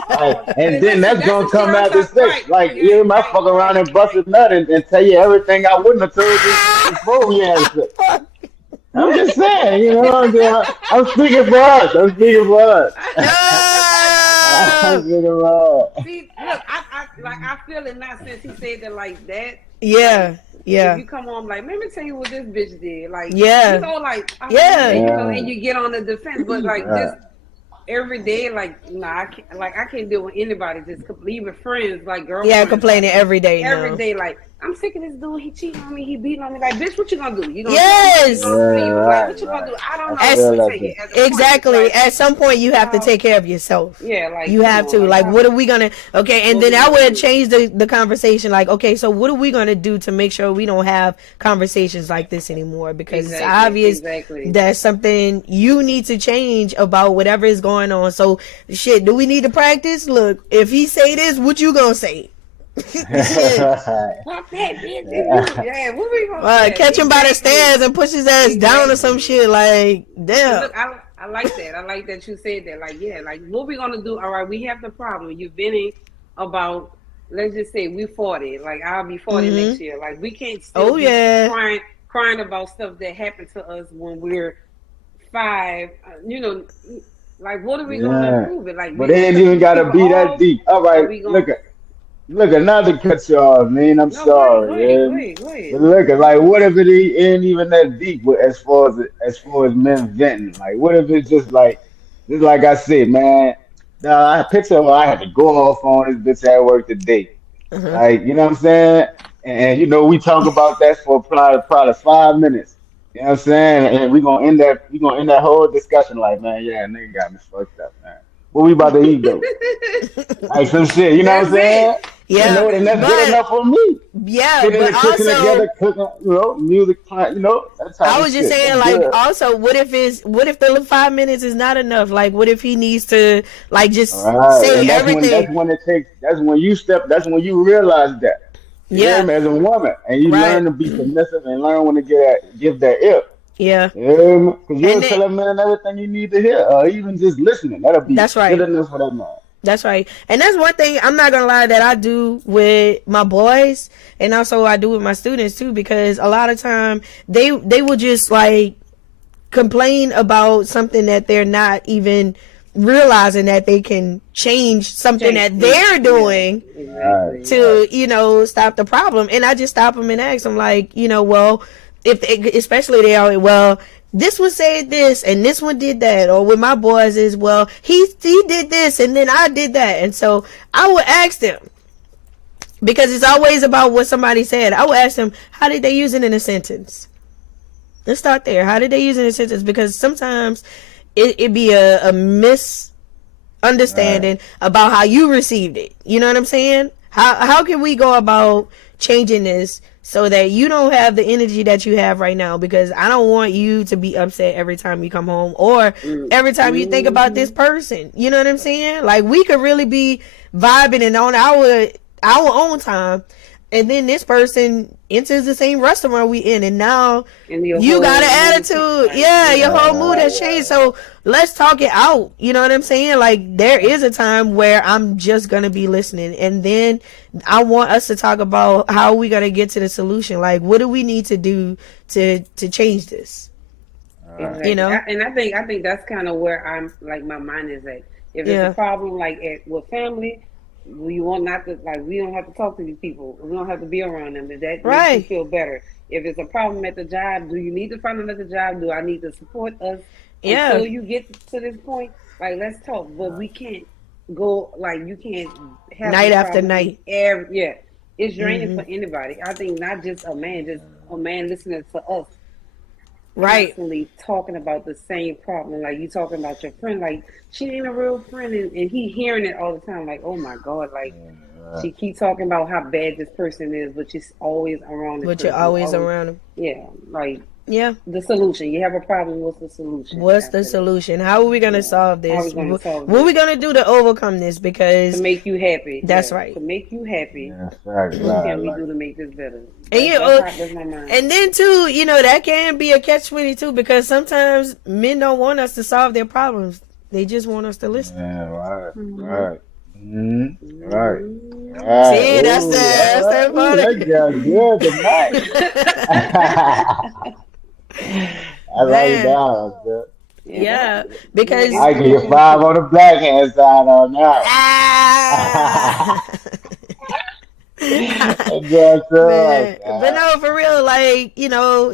Right. And then Listen, that's that's gonna the shit come I'm after talking. sex. Right, Like you might fuck around and bust a nut and tell you everything I wouldn't have told you before we had sex. I'm just saying, I'm speaking for us. I'm speaking for us. I'm No. speaking for us. See, look, I feel it not since he said that like that. Like, Yeah, if yeah, you come on, like, let me tell you what this bitch did. Like, yeah, like, oh, yeah, yeah. and you get on the defense, but like, Right. just every day, like, nah, I can't deal with anybody. Just even friends, like Yeah, girlfriends, like complaining every day every now. day, like, I'm sick of this dude. He cheating on me. He beating on me. Like, bitch, what you gonna do? You gonna you Yes. gonna Yeah, leave him? Like, right, what you gonna right. do? I don't I know. As, feel Let me that tell you. shit. At the point, it's exactly. like, At some point, you have to take care of yourself. yeah, like, You come have on, to. Like, how, what are we gonna? Okay, and what then we I gonna would do? change the conversation. Like, okay, so what are we gonna do to make sure we don't have conversations like this anymore? Because it's obvious Exactly. that's something you need to change about whatever is going on. So, shit, do we need to practice? Look, if he say this, what you gonna say? Shit. Fuck that bitch. Yeah, what we gonna? Yeah, Catch him by the exactly. stairs and push his ass down or some shit. Like, And damn. look, I like that. I like that you said that. Like, yeah, like what we gonna do? All right, we have the problem. You're venting about. Let's just say we 40. Like I'll be 40 next year. Like we can't still Oh be yeah. crying about stuff that happened to us when we're 5. Like what are we gonna Yeah. improve it? Like But we it gonna ain't cut even these gotta people be that off? deep. All Are right, we gonna? look, not to cut you off, man. I'm No, go ahead, go sorry, ahead, go man. ahead, go But ahead. look, like, what if ain't even that deep as far as men venting? Like, what if it's just like I said, man. I picture I had to go off on this bitch at work today. Uh-huh. Like, you know what I'm saying? And we talk about that for probably 5 minutes. You know what I'm saying? And we gonna end that whole discussion like, man, yeah, nigga got me fucked up, man. What we about to eat though? Like some shit, you know what That's I'm saying? it. Yeah, And that's good but enough for me. yeah, Sitting in but the kitchen also together, cooking, music playing, that type I of was just shit. That's saying, like, good. also, what if the 5 minutes is not enough? Like, what if he needs to, like, All just right. say And everything? that's when you realize that. You hear Yeah, me as a woman, and you learn right. to be submissive and learn when to give that ear. Yeah, You hear me? Because and you'll then tell a man everything you need to hear, or even just listening. That'll be that's good right. enough for that man. That's right. And that's one thing I'm not gonna lie that I do with my boys, and also I do with my students too, because a lot of time they will just like complain about something that they're not even realizing that they can change something that they're doing Right, Exactly. right. to stop the problem. And I just stop them and ask them, like, well, if they, especially they are, well, this one said this and this one did that. Or with my boys is, well, he did this and then I did that. And so I would ask them, because it's always about what somebody said. I would ask them, how did they use it in a sentence? Let's start there. How did they use it in a sentence? Because sometimes it be a Right. misunderstanding about how you received it. You know what I'm saying? How can we go about changing this so that you don't have the energy that you have right now? Because I don't want you to be upset every time you come home or every time you think about this person. You know what I'm saying? Like, we could really be vibing and on our own time, and then this person enters the same restaurant we in, and now And your you whole got an mood attitude. like, Yeah, your whole mood Right, has changed. So let's talk it out. You know what I'm saying? Like, there is a time where I'm just gonna be listening, and then I want us to talk about how we gonna get to the solution. Like, what do we need to do to change this? right. You know? And I think that's kind of where I'm like my mind is at. If it's Yeah. a problem like with family, we want not to like we don't have to talk to these people. We don't have to be around them. If that makes you Right. feel better. If it's a problem at the job, do you need to find another job? Do I need to support us Yeah. until you get to this point? Like let's talk. But we can't go like you can't have Night this after problem night. yeah. It's draining for anybody. I think not just a man, just a man listening to us Right. constantly talking about the same problem. Like you talking about your friend, like she ain't a real friend, and he hearing it all the time. Like, oh my god, like she keep talking about how bad this person is, but she's always around this But person. you're always around them. Yeah, like Yeah. The solution. You have a problem. What's the solution What's the after that? solution? How are we gonna Yeah. solve How are we this? going to solve What are this? we gonna do to overcome this? To Because make you happy. that's Yeah. right. To make you happy. Yeah, that's right, What right, can we like do to make this better? And That's you that's know, how that's my mind. and then too, that can be a catch-22 because sometimes men don't want us to solve their problems. They just want us to listen. yeah, right, Mhm. right. Mm, right. Mm. Right. See, Ooh, all that's right. the Ooh, that got good tonight. I like Man, that, man. Yeah, but yeah, yeah, because I give you five on the black hand side on that ah, one. That's man, but up, no, for real, like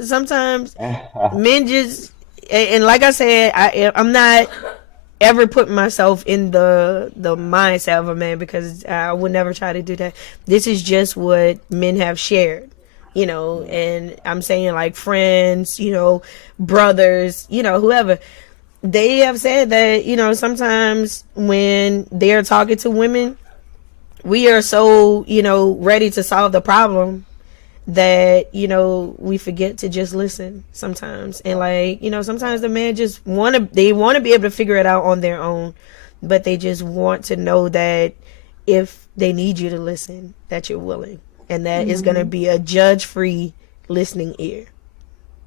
sometimes man. men just and like I said, I'm not ever putting myself in the mindset of a man because I would never try to do that. This is just what men have shared, and I'm saying like friends, brothers, whoever. They have said that, sometimes when they're talking to women, we are so, ready to solve the problem that we forget to just listen sometimes. And like sometimes the man just want to be able to figure it out on their own, but they just want to know that if they need you to listen, that you're willing, and that is going to Mhm. be a judge free listening ear.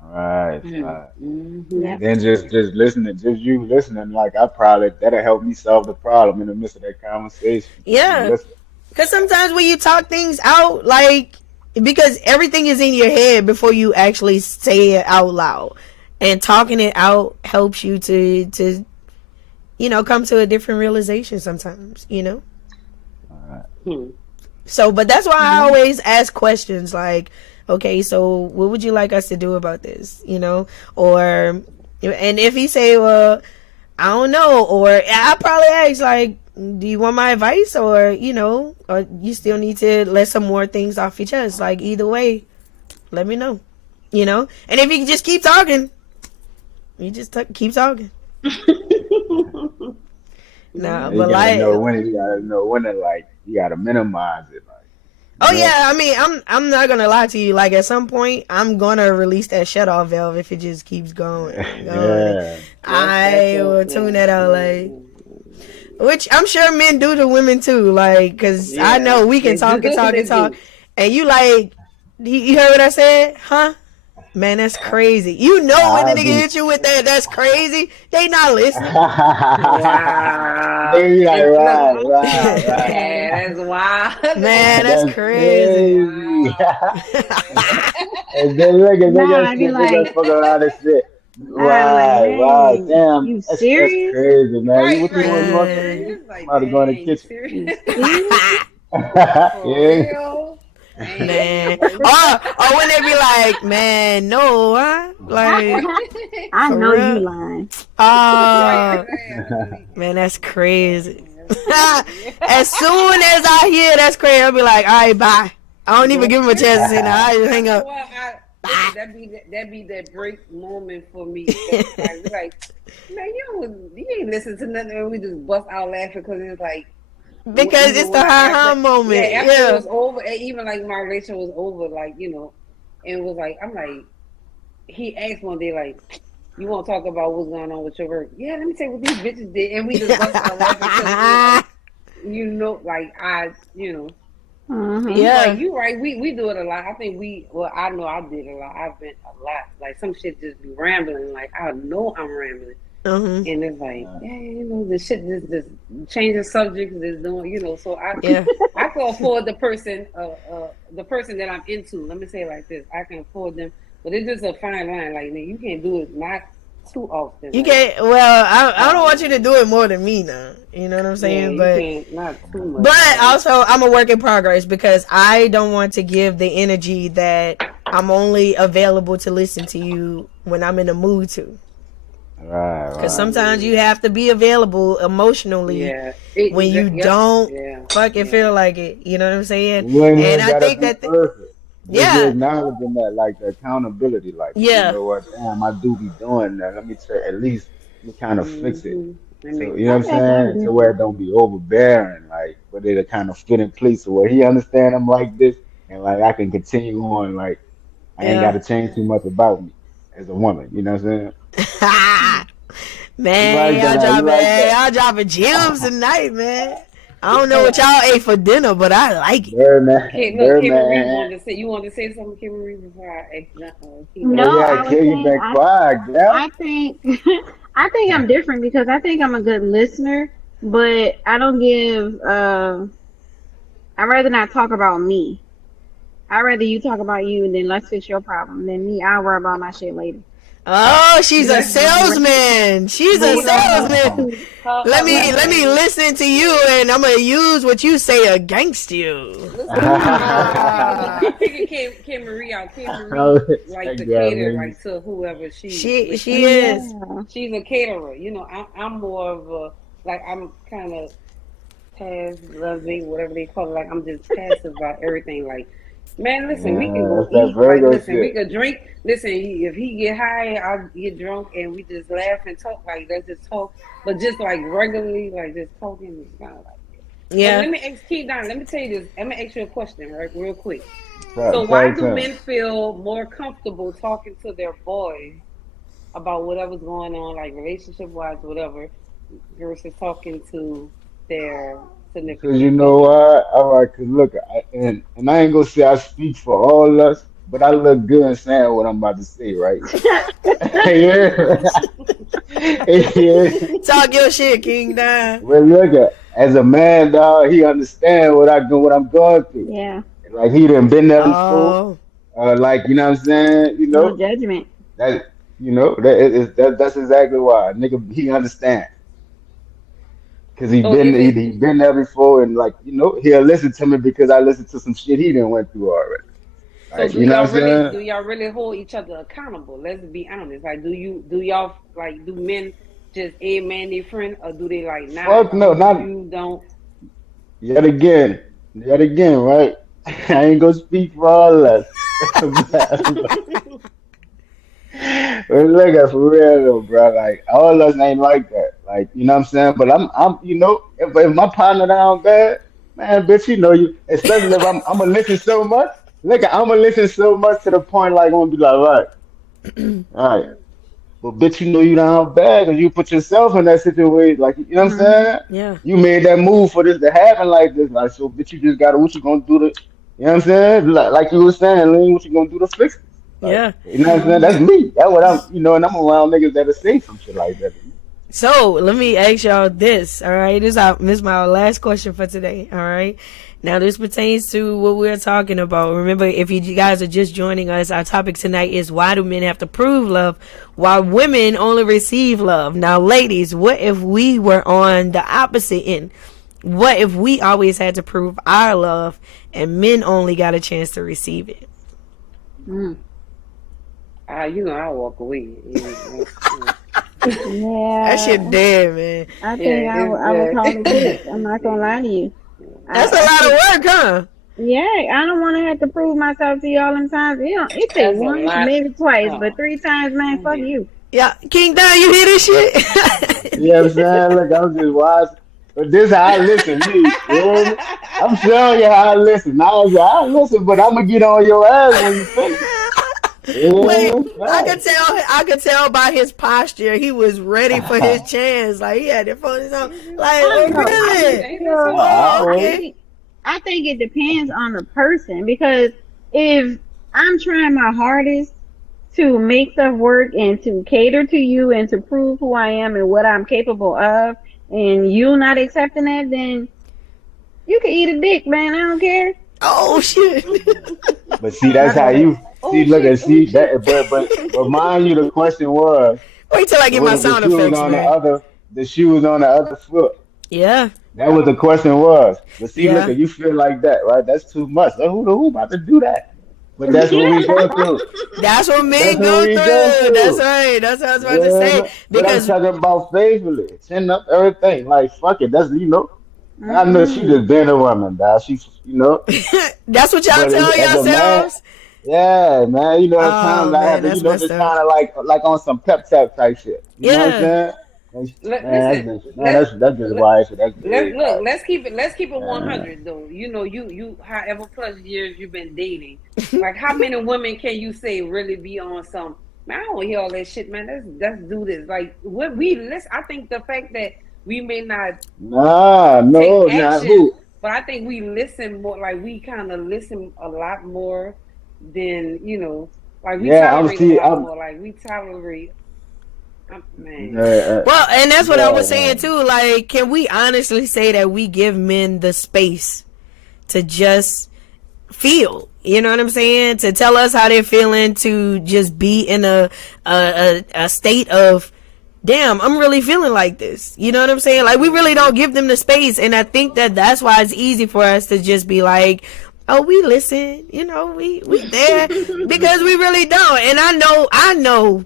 Right, mm, right. mm-hmm. And Yep. then just listening, just you listening, like I probably that'll help me solve the problem in the midst of that conversation. Just you Yeah, listen. because sometimes when you talk things out, like, because everything is in your head before you actually say it out loud, and talking it out helps you to come to a different realization sometimes. All right. Hmm. So, but that's why I Yeah. always ask questions like, okay, so what would you like us to do about this? Or, and if he say, well, I don't know, or I probably ask like, do you want my advice, or you still need to let some more things off your chest? Like either way, let me know. And if you just keep talking, you just keep talking. Nah, Yeah, you but gotta like, know when you gotta know when to like you gotta minimize it, like you oh know. yeah, I mean, I'm not gonna lie to you. Like at some point, I'm gonna release that shut off valve if it just keeps going and going. And Yeah, That's I what. will tune Yeah. that out, like, which I'm sure men do to women too. Like, cause I Yeah. know we can They talk and do. talk They and talk, do. and you like, you heard what I said, huh? Man, that's crazy. You know when the I nigga be. hit you with that's crazy. They not listening. Wow. They like And look, right, right, right. Okay. yeah, that's wild. Man, that's That's crazy. crazy. Wow. Yeah. And then look at they Nah, gonna I'd be sit, they gonna like, fuck around and shit. I'm like, Right, right, dang, damn, you that's serious? crazy, man. You Right, what you right. want? You You want Man. something? serious? Like, Somebody go in the dang, you kitchen. serious? You serious? For Yeah. real? Dang. Man. Or when they be like, man, no, huh? Like, I for know you real? lying. Right, Oh, right. Like, man, that's crazy. that's crazy. As soon as I hear that's crazy, I'll be like, all right, bye. I don't even give him a chance to say no. I just hang up. Well, Bye. listen. That break moment for me. Cause I was like, man, you ain't listen to nothing, and we just bust out laughing because it's like, Because even it's the when ha after, ha moment. yeah, after it Yeah. was over, and even like my relationship was over, like and it was like, I'm like, he asked one day like, you want to talk about what's going on with your work? Yeah, let me tell you what these bitches did, and we just bust out laughing because it was like, like and Mm-hmm. Yeah. you right. We do it a lot. I think I know I did a lot. I've been a lot. Like some shit just be rambling. Like I know I'm rambling, Mm-hmm. and it's like, yeah, the shit just changing subjects is doing, So Yeah. I can afford the person that I'm into. Let me say it like this: I can afford them, but it's just a fine line. Like you can't do it not too often. You Like can't. Well, I don't want you to um, do it more than me now. You know what I'm yeah, saying? you But can't not too much. but Like also, I'm a work in progress because I don't want to give the energy that I'm only available to listen to you when I'm in the mood to. Right, Because right. sometimes you have to be available emotionally yeah, when you yep, don't yeah, fucking yeah. feel like it. You know what I'm saying? You ain't And even I gotta think be that, perfect. Just you yeah, acknowledging that, like the accountability, like you yeah, know what, damn, I do be doing that. Let me try at least let me kind of fix it. Mm-hmm. That So makes you know what sense. I'm saying? To where it don't be overbearing, like but it'll kind of fit in place so where he understand I'm like this and like I can continue on, like I ain't yeah. gotta change too much about me. as a woman. You know what I'm saying? You Man, like that? You like that? y'all dropping gems tonight, man. I don't know what y'all ate for dinner, but I like it. Okay, Birdman, look, Kim Marie Birdman. wanted to say. You wanted to say something, Kim Marie, before I keep Oh No, going. yeah, I was Kim, you saying been quiet, girl. I think I think I'm different because I think I'm a good listener, but I don't give I'd rather not talk about me. I'd rather you talk about you and then let's fix your problem. Than me, I'll worry about my shit later. Oh, she's a That's different. salesman. She's But a you know, salesman. Let me Listen, listen to you, and I'm gonna use what you say against you. listen. I figured Kim Marie out. Kim Marie like to cater like to whoever she with. She Like is. yeah. she's a caterer. You know, I'm more of a like I'm kind of passive, loving, whatever they call it. Like I'm just passive about everything. Like, man, listen, we can Yeah, go that's that eat. Like, Virgo listen, we shit. could drink. Listen, if he get high, I'll get drunk, and we just laugh and talk. Like, let's just talk. But just like regularly, like just talking is not like. But Yeah. let me ask Keith Don. Let me tell you this. I'm gonna ask you a question, right, real quick. So why Tell, do tell. men feel more comfortable talking to their boys about whatever's going on, like relationship wise, whatever, versus talking to their Because significant you know other? what? All right, cause look, and I ain't gonna say I speak for all of us, but I look good in saying what I'm about to say, right? Yeah, yeah. Talk your shit, King Don. Well, look at as a man, dog, he understand what I'm going through. Yeah. Like he done been there before. Oh, Like you know what I'm saying? You No know judgment. that that's exactly why nigga he understand because So is it? he been there before and like he'll listen to me because I listened to some shit he done went through already. So Like you know what I'm saying? do y'all really hold each other accountable? Let's be honest. Like, do y'all like do men just a man their friend or do they like nah? If Fuck I no, don't do not you, don't. yet again, right? I ain't gonna speak for all of us. But look at for real though, bro. Like all of us ain't like that. Like you know what I'm saying. But I'm if my partner down bad, man, bitch, you know you. Especially if I'm gonna listen so much. Look, I'm gonna listen so much to the point like I'm gonna be like, all right. But bitch, you know you down bad because you put yourself in that situation. Like you know what I'm Hmm. saying. yeah. You made that move for this to happen like this. Like so, bitch, you just gotta what you gonna do to. You know what I'm saying? Like you were saying, Lynn, what you gonna do to fix this? Like, Yeah. you know what I'm saying? Hmm. That's me. That's what and I'm around niggas that'll say some shit like that. So let me ask y'all this. All right, this is my last question for today. All right. Now this pertains to what we're talking about. Remember, if you guys are just joining us, our topic tonight is why do men have to prove love while women only receive love? Now, ladies, what if we were on the opposite end? What if we always had to prove our love and men only got a chance to receive it? Mm. I walk away. That shit Yeah. dead, man. I Yeah, think I would call it quits. I'm not gonna lie to you. That's a I lot think, of work, huh? yeah, I don't want to have to prove myself to you all them times. It take that's a once, lot. maybe twice, but Oh, three times, man, fuck man. you. Yeah, King Don, you hear this You shit? know what I'm saying? Look, I'm just watching. But this how I listen, me. You know what I'm showing you how I listen. I listen, but I'm gonna get on your ass when you finish. Wait, Yeah, right. I could tell by his posture he was ready for his chance. Like he had the phone on. Like, I oh don't know. I just really? Ain't this feel. something? Oh, I wait. okay. I think it depends on the person because if I'm trying my hardest to make stuff work and to cater to you and to prove who I am and what I'm capable of, and you not accepting that, then you can eat a dick, man. I don't care. Oh shit. But see, My that's how bad. you see. Oh Look shit! and Oh see shit! that. But mind you, the question was, Wait till I get what my if the sound shoe was effects, on man. the shoe was on the other foot? Yeah, That was the question was. But see, look, yeah. at you feel like that, right? That's too much. So who about to do that? But that's what we go through. That's what That's men what go we go through. That's through. right. That's what I was about to Yeah, say. man. But I'm Because talking about faithfully, send up everything. Like fuck it. That's I know she Mm-mm. just been a woman, dog. She. that's what y'all But tell as a man, yourselves. yeah, man. At times Oh I have man, to, that's messed just up. kind of like on some pep tap type shit. You know what I'm Yeah. saying? Listen, let That's just let why that's let's big. look. Like, Let's keep it uh, 100 though. You however plus years you've been dating, like how many women can you say really be on some? Man, I don't hear all that shit, man. Let's do this. Like what we listen. I think the fact that we may not Nah, take no, not action, who. but I think we listen more. Like we kind of listen a lot more than Like we Yeah, tolerate a lot more. Like we tolerate. Man, Well, and that's what I yeah, was saying too. Like, can we honestly say that we give men the space to just feel? You know what I'm saying? To tell us how they're feeling, to just be in a state of, damn, I'm really feeling like this. You know what I'm saying? Like, we really don't give them the space, and I think that that's why it's easy for us to just be like, oh, we listen, we there, because we really don't. And I know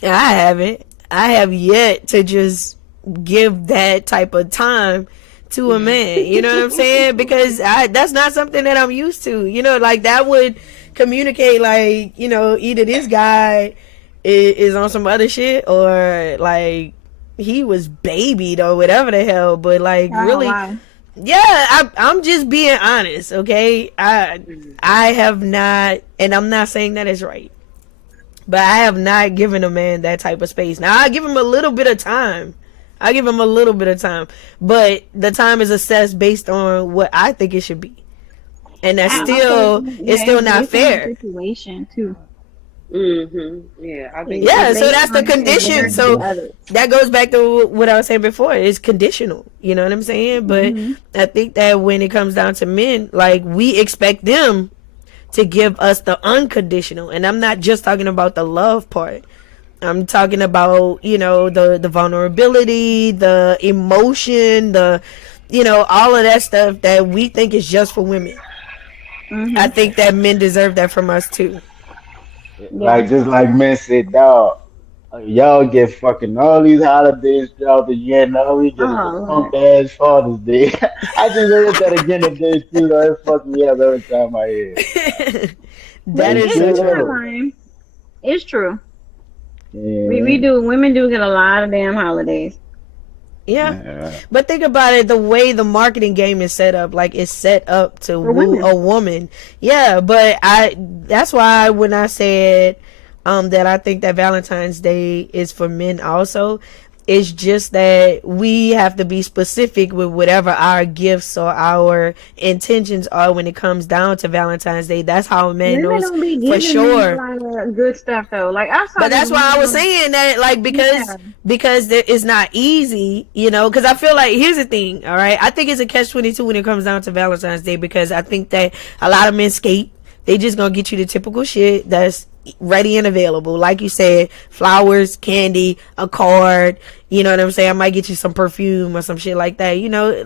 I haven't. I have yet to just give that type of time to a man. You know what I'm saying? Because that's not something that I'm used to. Like that would communicate like, either this guy is on some other shit, or like he was babied or whatever the hell. But like Oh really, wow. yeah, I'm just being honest, okay? I have not, and I'm not saying that it's right, but I have not given a man that type of space. Now I give him a little bit of time. I give him a little bit of time, but the time is assessed based on what I think it should be, and that's still it's still not fair. Situation too. Yeah, I think. Yeah, so that's the condition. So that goes back to what I was saying before. It's conditional. You know what I'm saying? But I think that when it comes down to men, like we expect them to give us the unconditional, and I'm not just talking about the love part. I'm talking about, the vulnerability, the emotion, all of that stuff that we think is just for women. I think that men deserve that from us too. like just like men said, dog. Y'all get fucking all these holidays throughout the year, and all we get is a punk ass Father's Day. I just heard that again today too. Though. It fucked me up every time I hear it. That It's is so true. true. It's true. Yeah. We do. Women do get a lot of damn holidays. Yeah. Yeah. But think about it, the way the marketing game is set up, like it's set up to woo a woman. Yeah, but that's why when I said that I think that Valentine's Day is for men also, it's just that we have to be specific with whatever our gifts or our intentions are when it comes down to Valentine's Day. That's how a man Women knows don't be for giving sure. me a lot of good stuff though. Like I saw. But that's why I was saying that, like, because it's not easy, because I feel like, here's the thing, all right? I think it's a catch-22 when it comes down to Valentine's Day, because I think that a lot of men skate. They just gonna get you the typical shit that's ready and available. Like you said, flowers, candy, a card, you know what I'm saying? I might get you some perfume or some shit like that,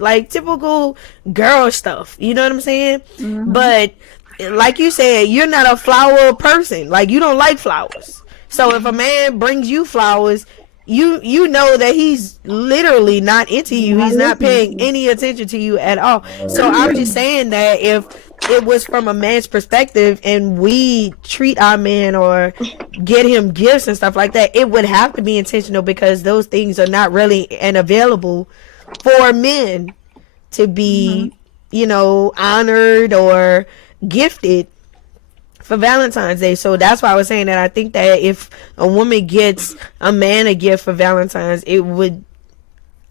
like typical girl stuff, you know what I'm saying? But like you said, you're not a flower person. Like, you don't like flowers. So if a man brings you flowers, you know that he's literally not into you. He's not paying any attention to you at all. So I'm just saying that if it was from a man's perspective and we treat our man or get him gifts and stuff like that, it would have to be intentional, because those things are not really and available for men to be, honored or gifted for Valentine's Day. So that's why I was saying that I think that if a woman gets a man a gift for Valentine's, it would,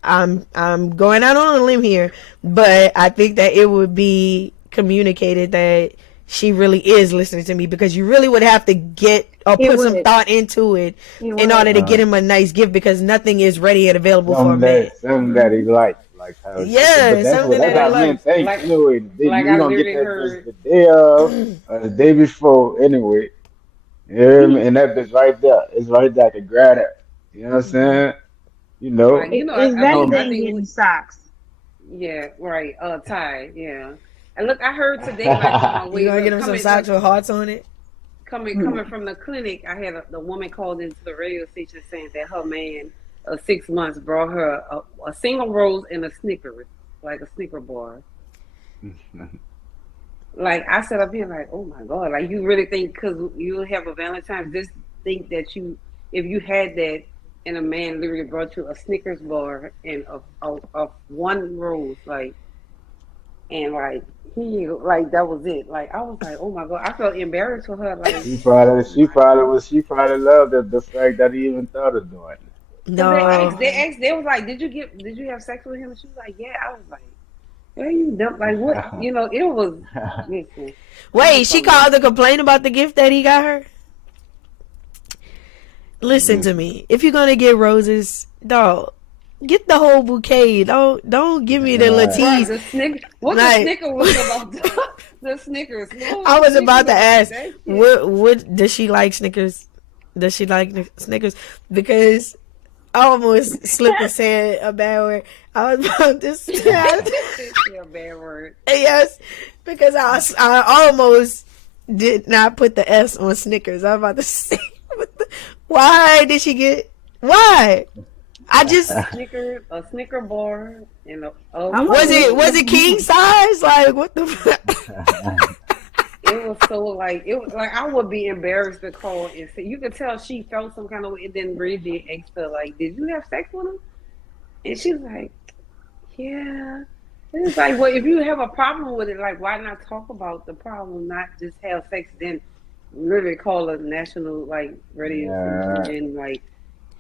I'm going out on a limb here, but I think that it would be communicated that she really is listening to me, because you really would have to get or put some thought into it in order to get him a nice gift, because nothing is ready and available for a man. Something that he likes. Like how Yeah, something that's that how I men like. think. Like- Anyway, like you I gonna get literally that heard- bitch the day of or the day before anyway. You hear me? And that bitch right there. It's right there to grab it. You know what I'm saying? Like, it's I better think than getting socks. yeah, right. Tie, yeah. And look, I heard today, like on my way You gonna get him some coming, socks with hearts on it? coming from the clinic, I had the woman called into the radio station saying that her man of 6 months brought her a single rose and a Snickers, like a Snicker bar. Like I sat up here like, oh my God, like you really think because you have a Valentine's, just think that if you had that and a man literally brought you a Snickers bar and a one rose, like and like he like that was it. Like I was like, oh my god, I felt embarrassed for her. Like, She probably loved the fact that he even thought of doing it. cause No. they was like, did you have sex with him? And she was like, yeah. I was like, are you dumb? Like what? You know, it was. Listen, Wait, she called to complain about the gift that he got her? Listen to me. If you're gonna get roses, dog, get the whole bouquet. Don't give me the little Right, tease. the snicker. What Like- the snicker was about? The Snickers. I was about to ask, That shit. what does she like Snickers? Does she like Snickers? Because I almost slipped and said a bad word. I was about to say, a bad word. yes, because I almost did not put the S on Snickers. I was about to say, why did she get? Why? I just A Snicker bar, and was it king size? Like what the? it was so like it was like I would be embarrassed to call and say. You could tell she felt some kind of way. And then Bridget asked her like, "Did you have sex with him?" And she was like, "Yeah." And it's like, well, if you have a problem with it, like, why not talk about the problem, not just have sex, then literally call a national like radio and like.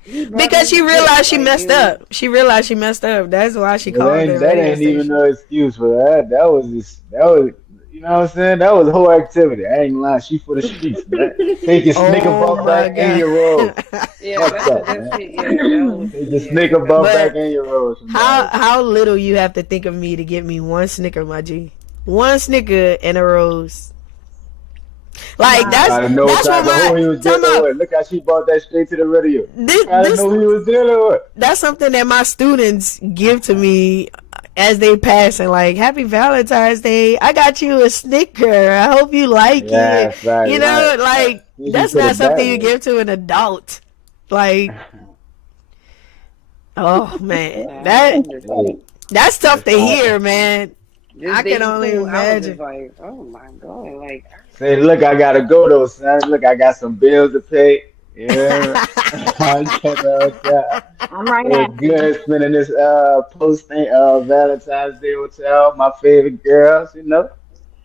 Because she realized she messed up. She realized she messed up. That's why she called it. That ain't even no excuse for that. That was, you know what I'm saying? That was a whole activity. I ain't lying. She for the streets, man. Take your snicker ball back in your road. Yeah, Fuck that, man. that's it. Yeah, that was, Take your snicker ball back in your road. How little you have to think of me to get me one Snicker, my G. One Snicker and a rose. Like that's I know what who he was dealing with. Look how she brought that straight to the radio. I didn't know who he was dealing with. That's something that my students give to me as they pass and like, Happy Valentine's Day. I got you a Snicker. I hope you like it. Right, you know, like You that's could not have something done you it. give to an adult. Like, oh man, that's tough to hear, man. I can only I was imagine. just like, oh my god, like. Say, look, I gotta go though, son. Look, I got some bills to pay. Yeah. I'm right It was now. good spending this post Valentine's Day with y'all, my favorite girls, you know.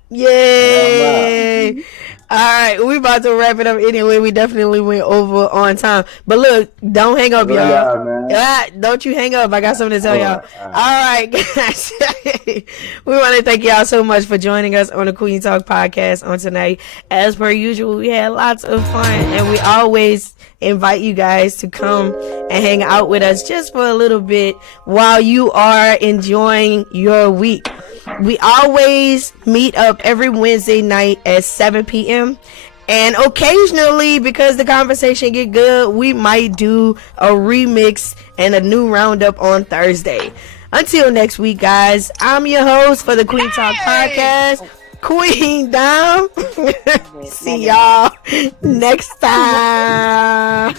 Yay! All right, we about to wrap it up anyway. We definitely went over on time. But look, don't hang up, Look y'all. out, man. Don't you hang up. I got something to tell y'all. All All right, guys. We want to thank y'all so much for joining us on the Queen Talk podcast on tonight. As per usual, we had lots of fun, and we always invite you guys to come and hang out with us just for a little bit while you are enjoying your week. We always meet up every Wednesday night at 7 p.m. And occasionally, because the conversation get good, we might do a remix and a new roundup on Thursday. Until next week, guys, I'm your host for the Queen Talk podcast, Queen Dom. See y'all next time.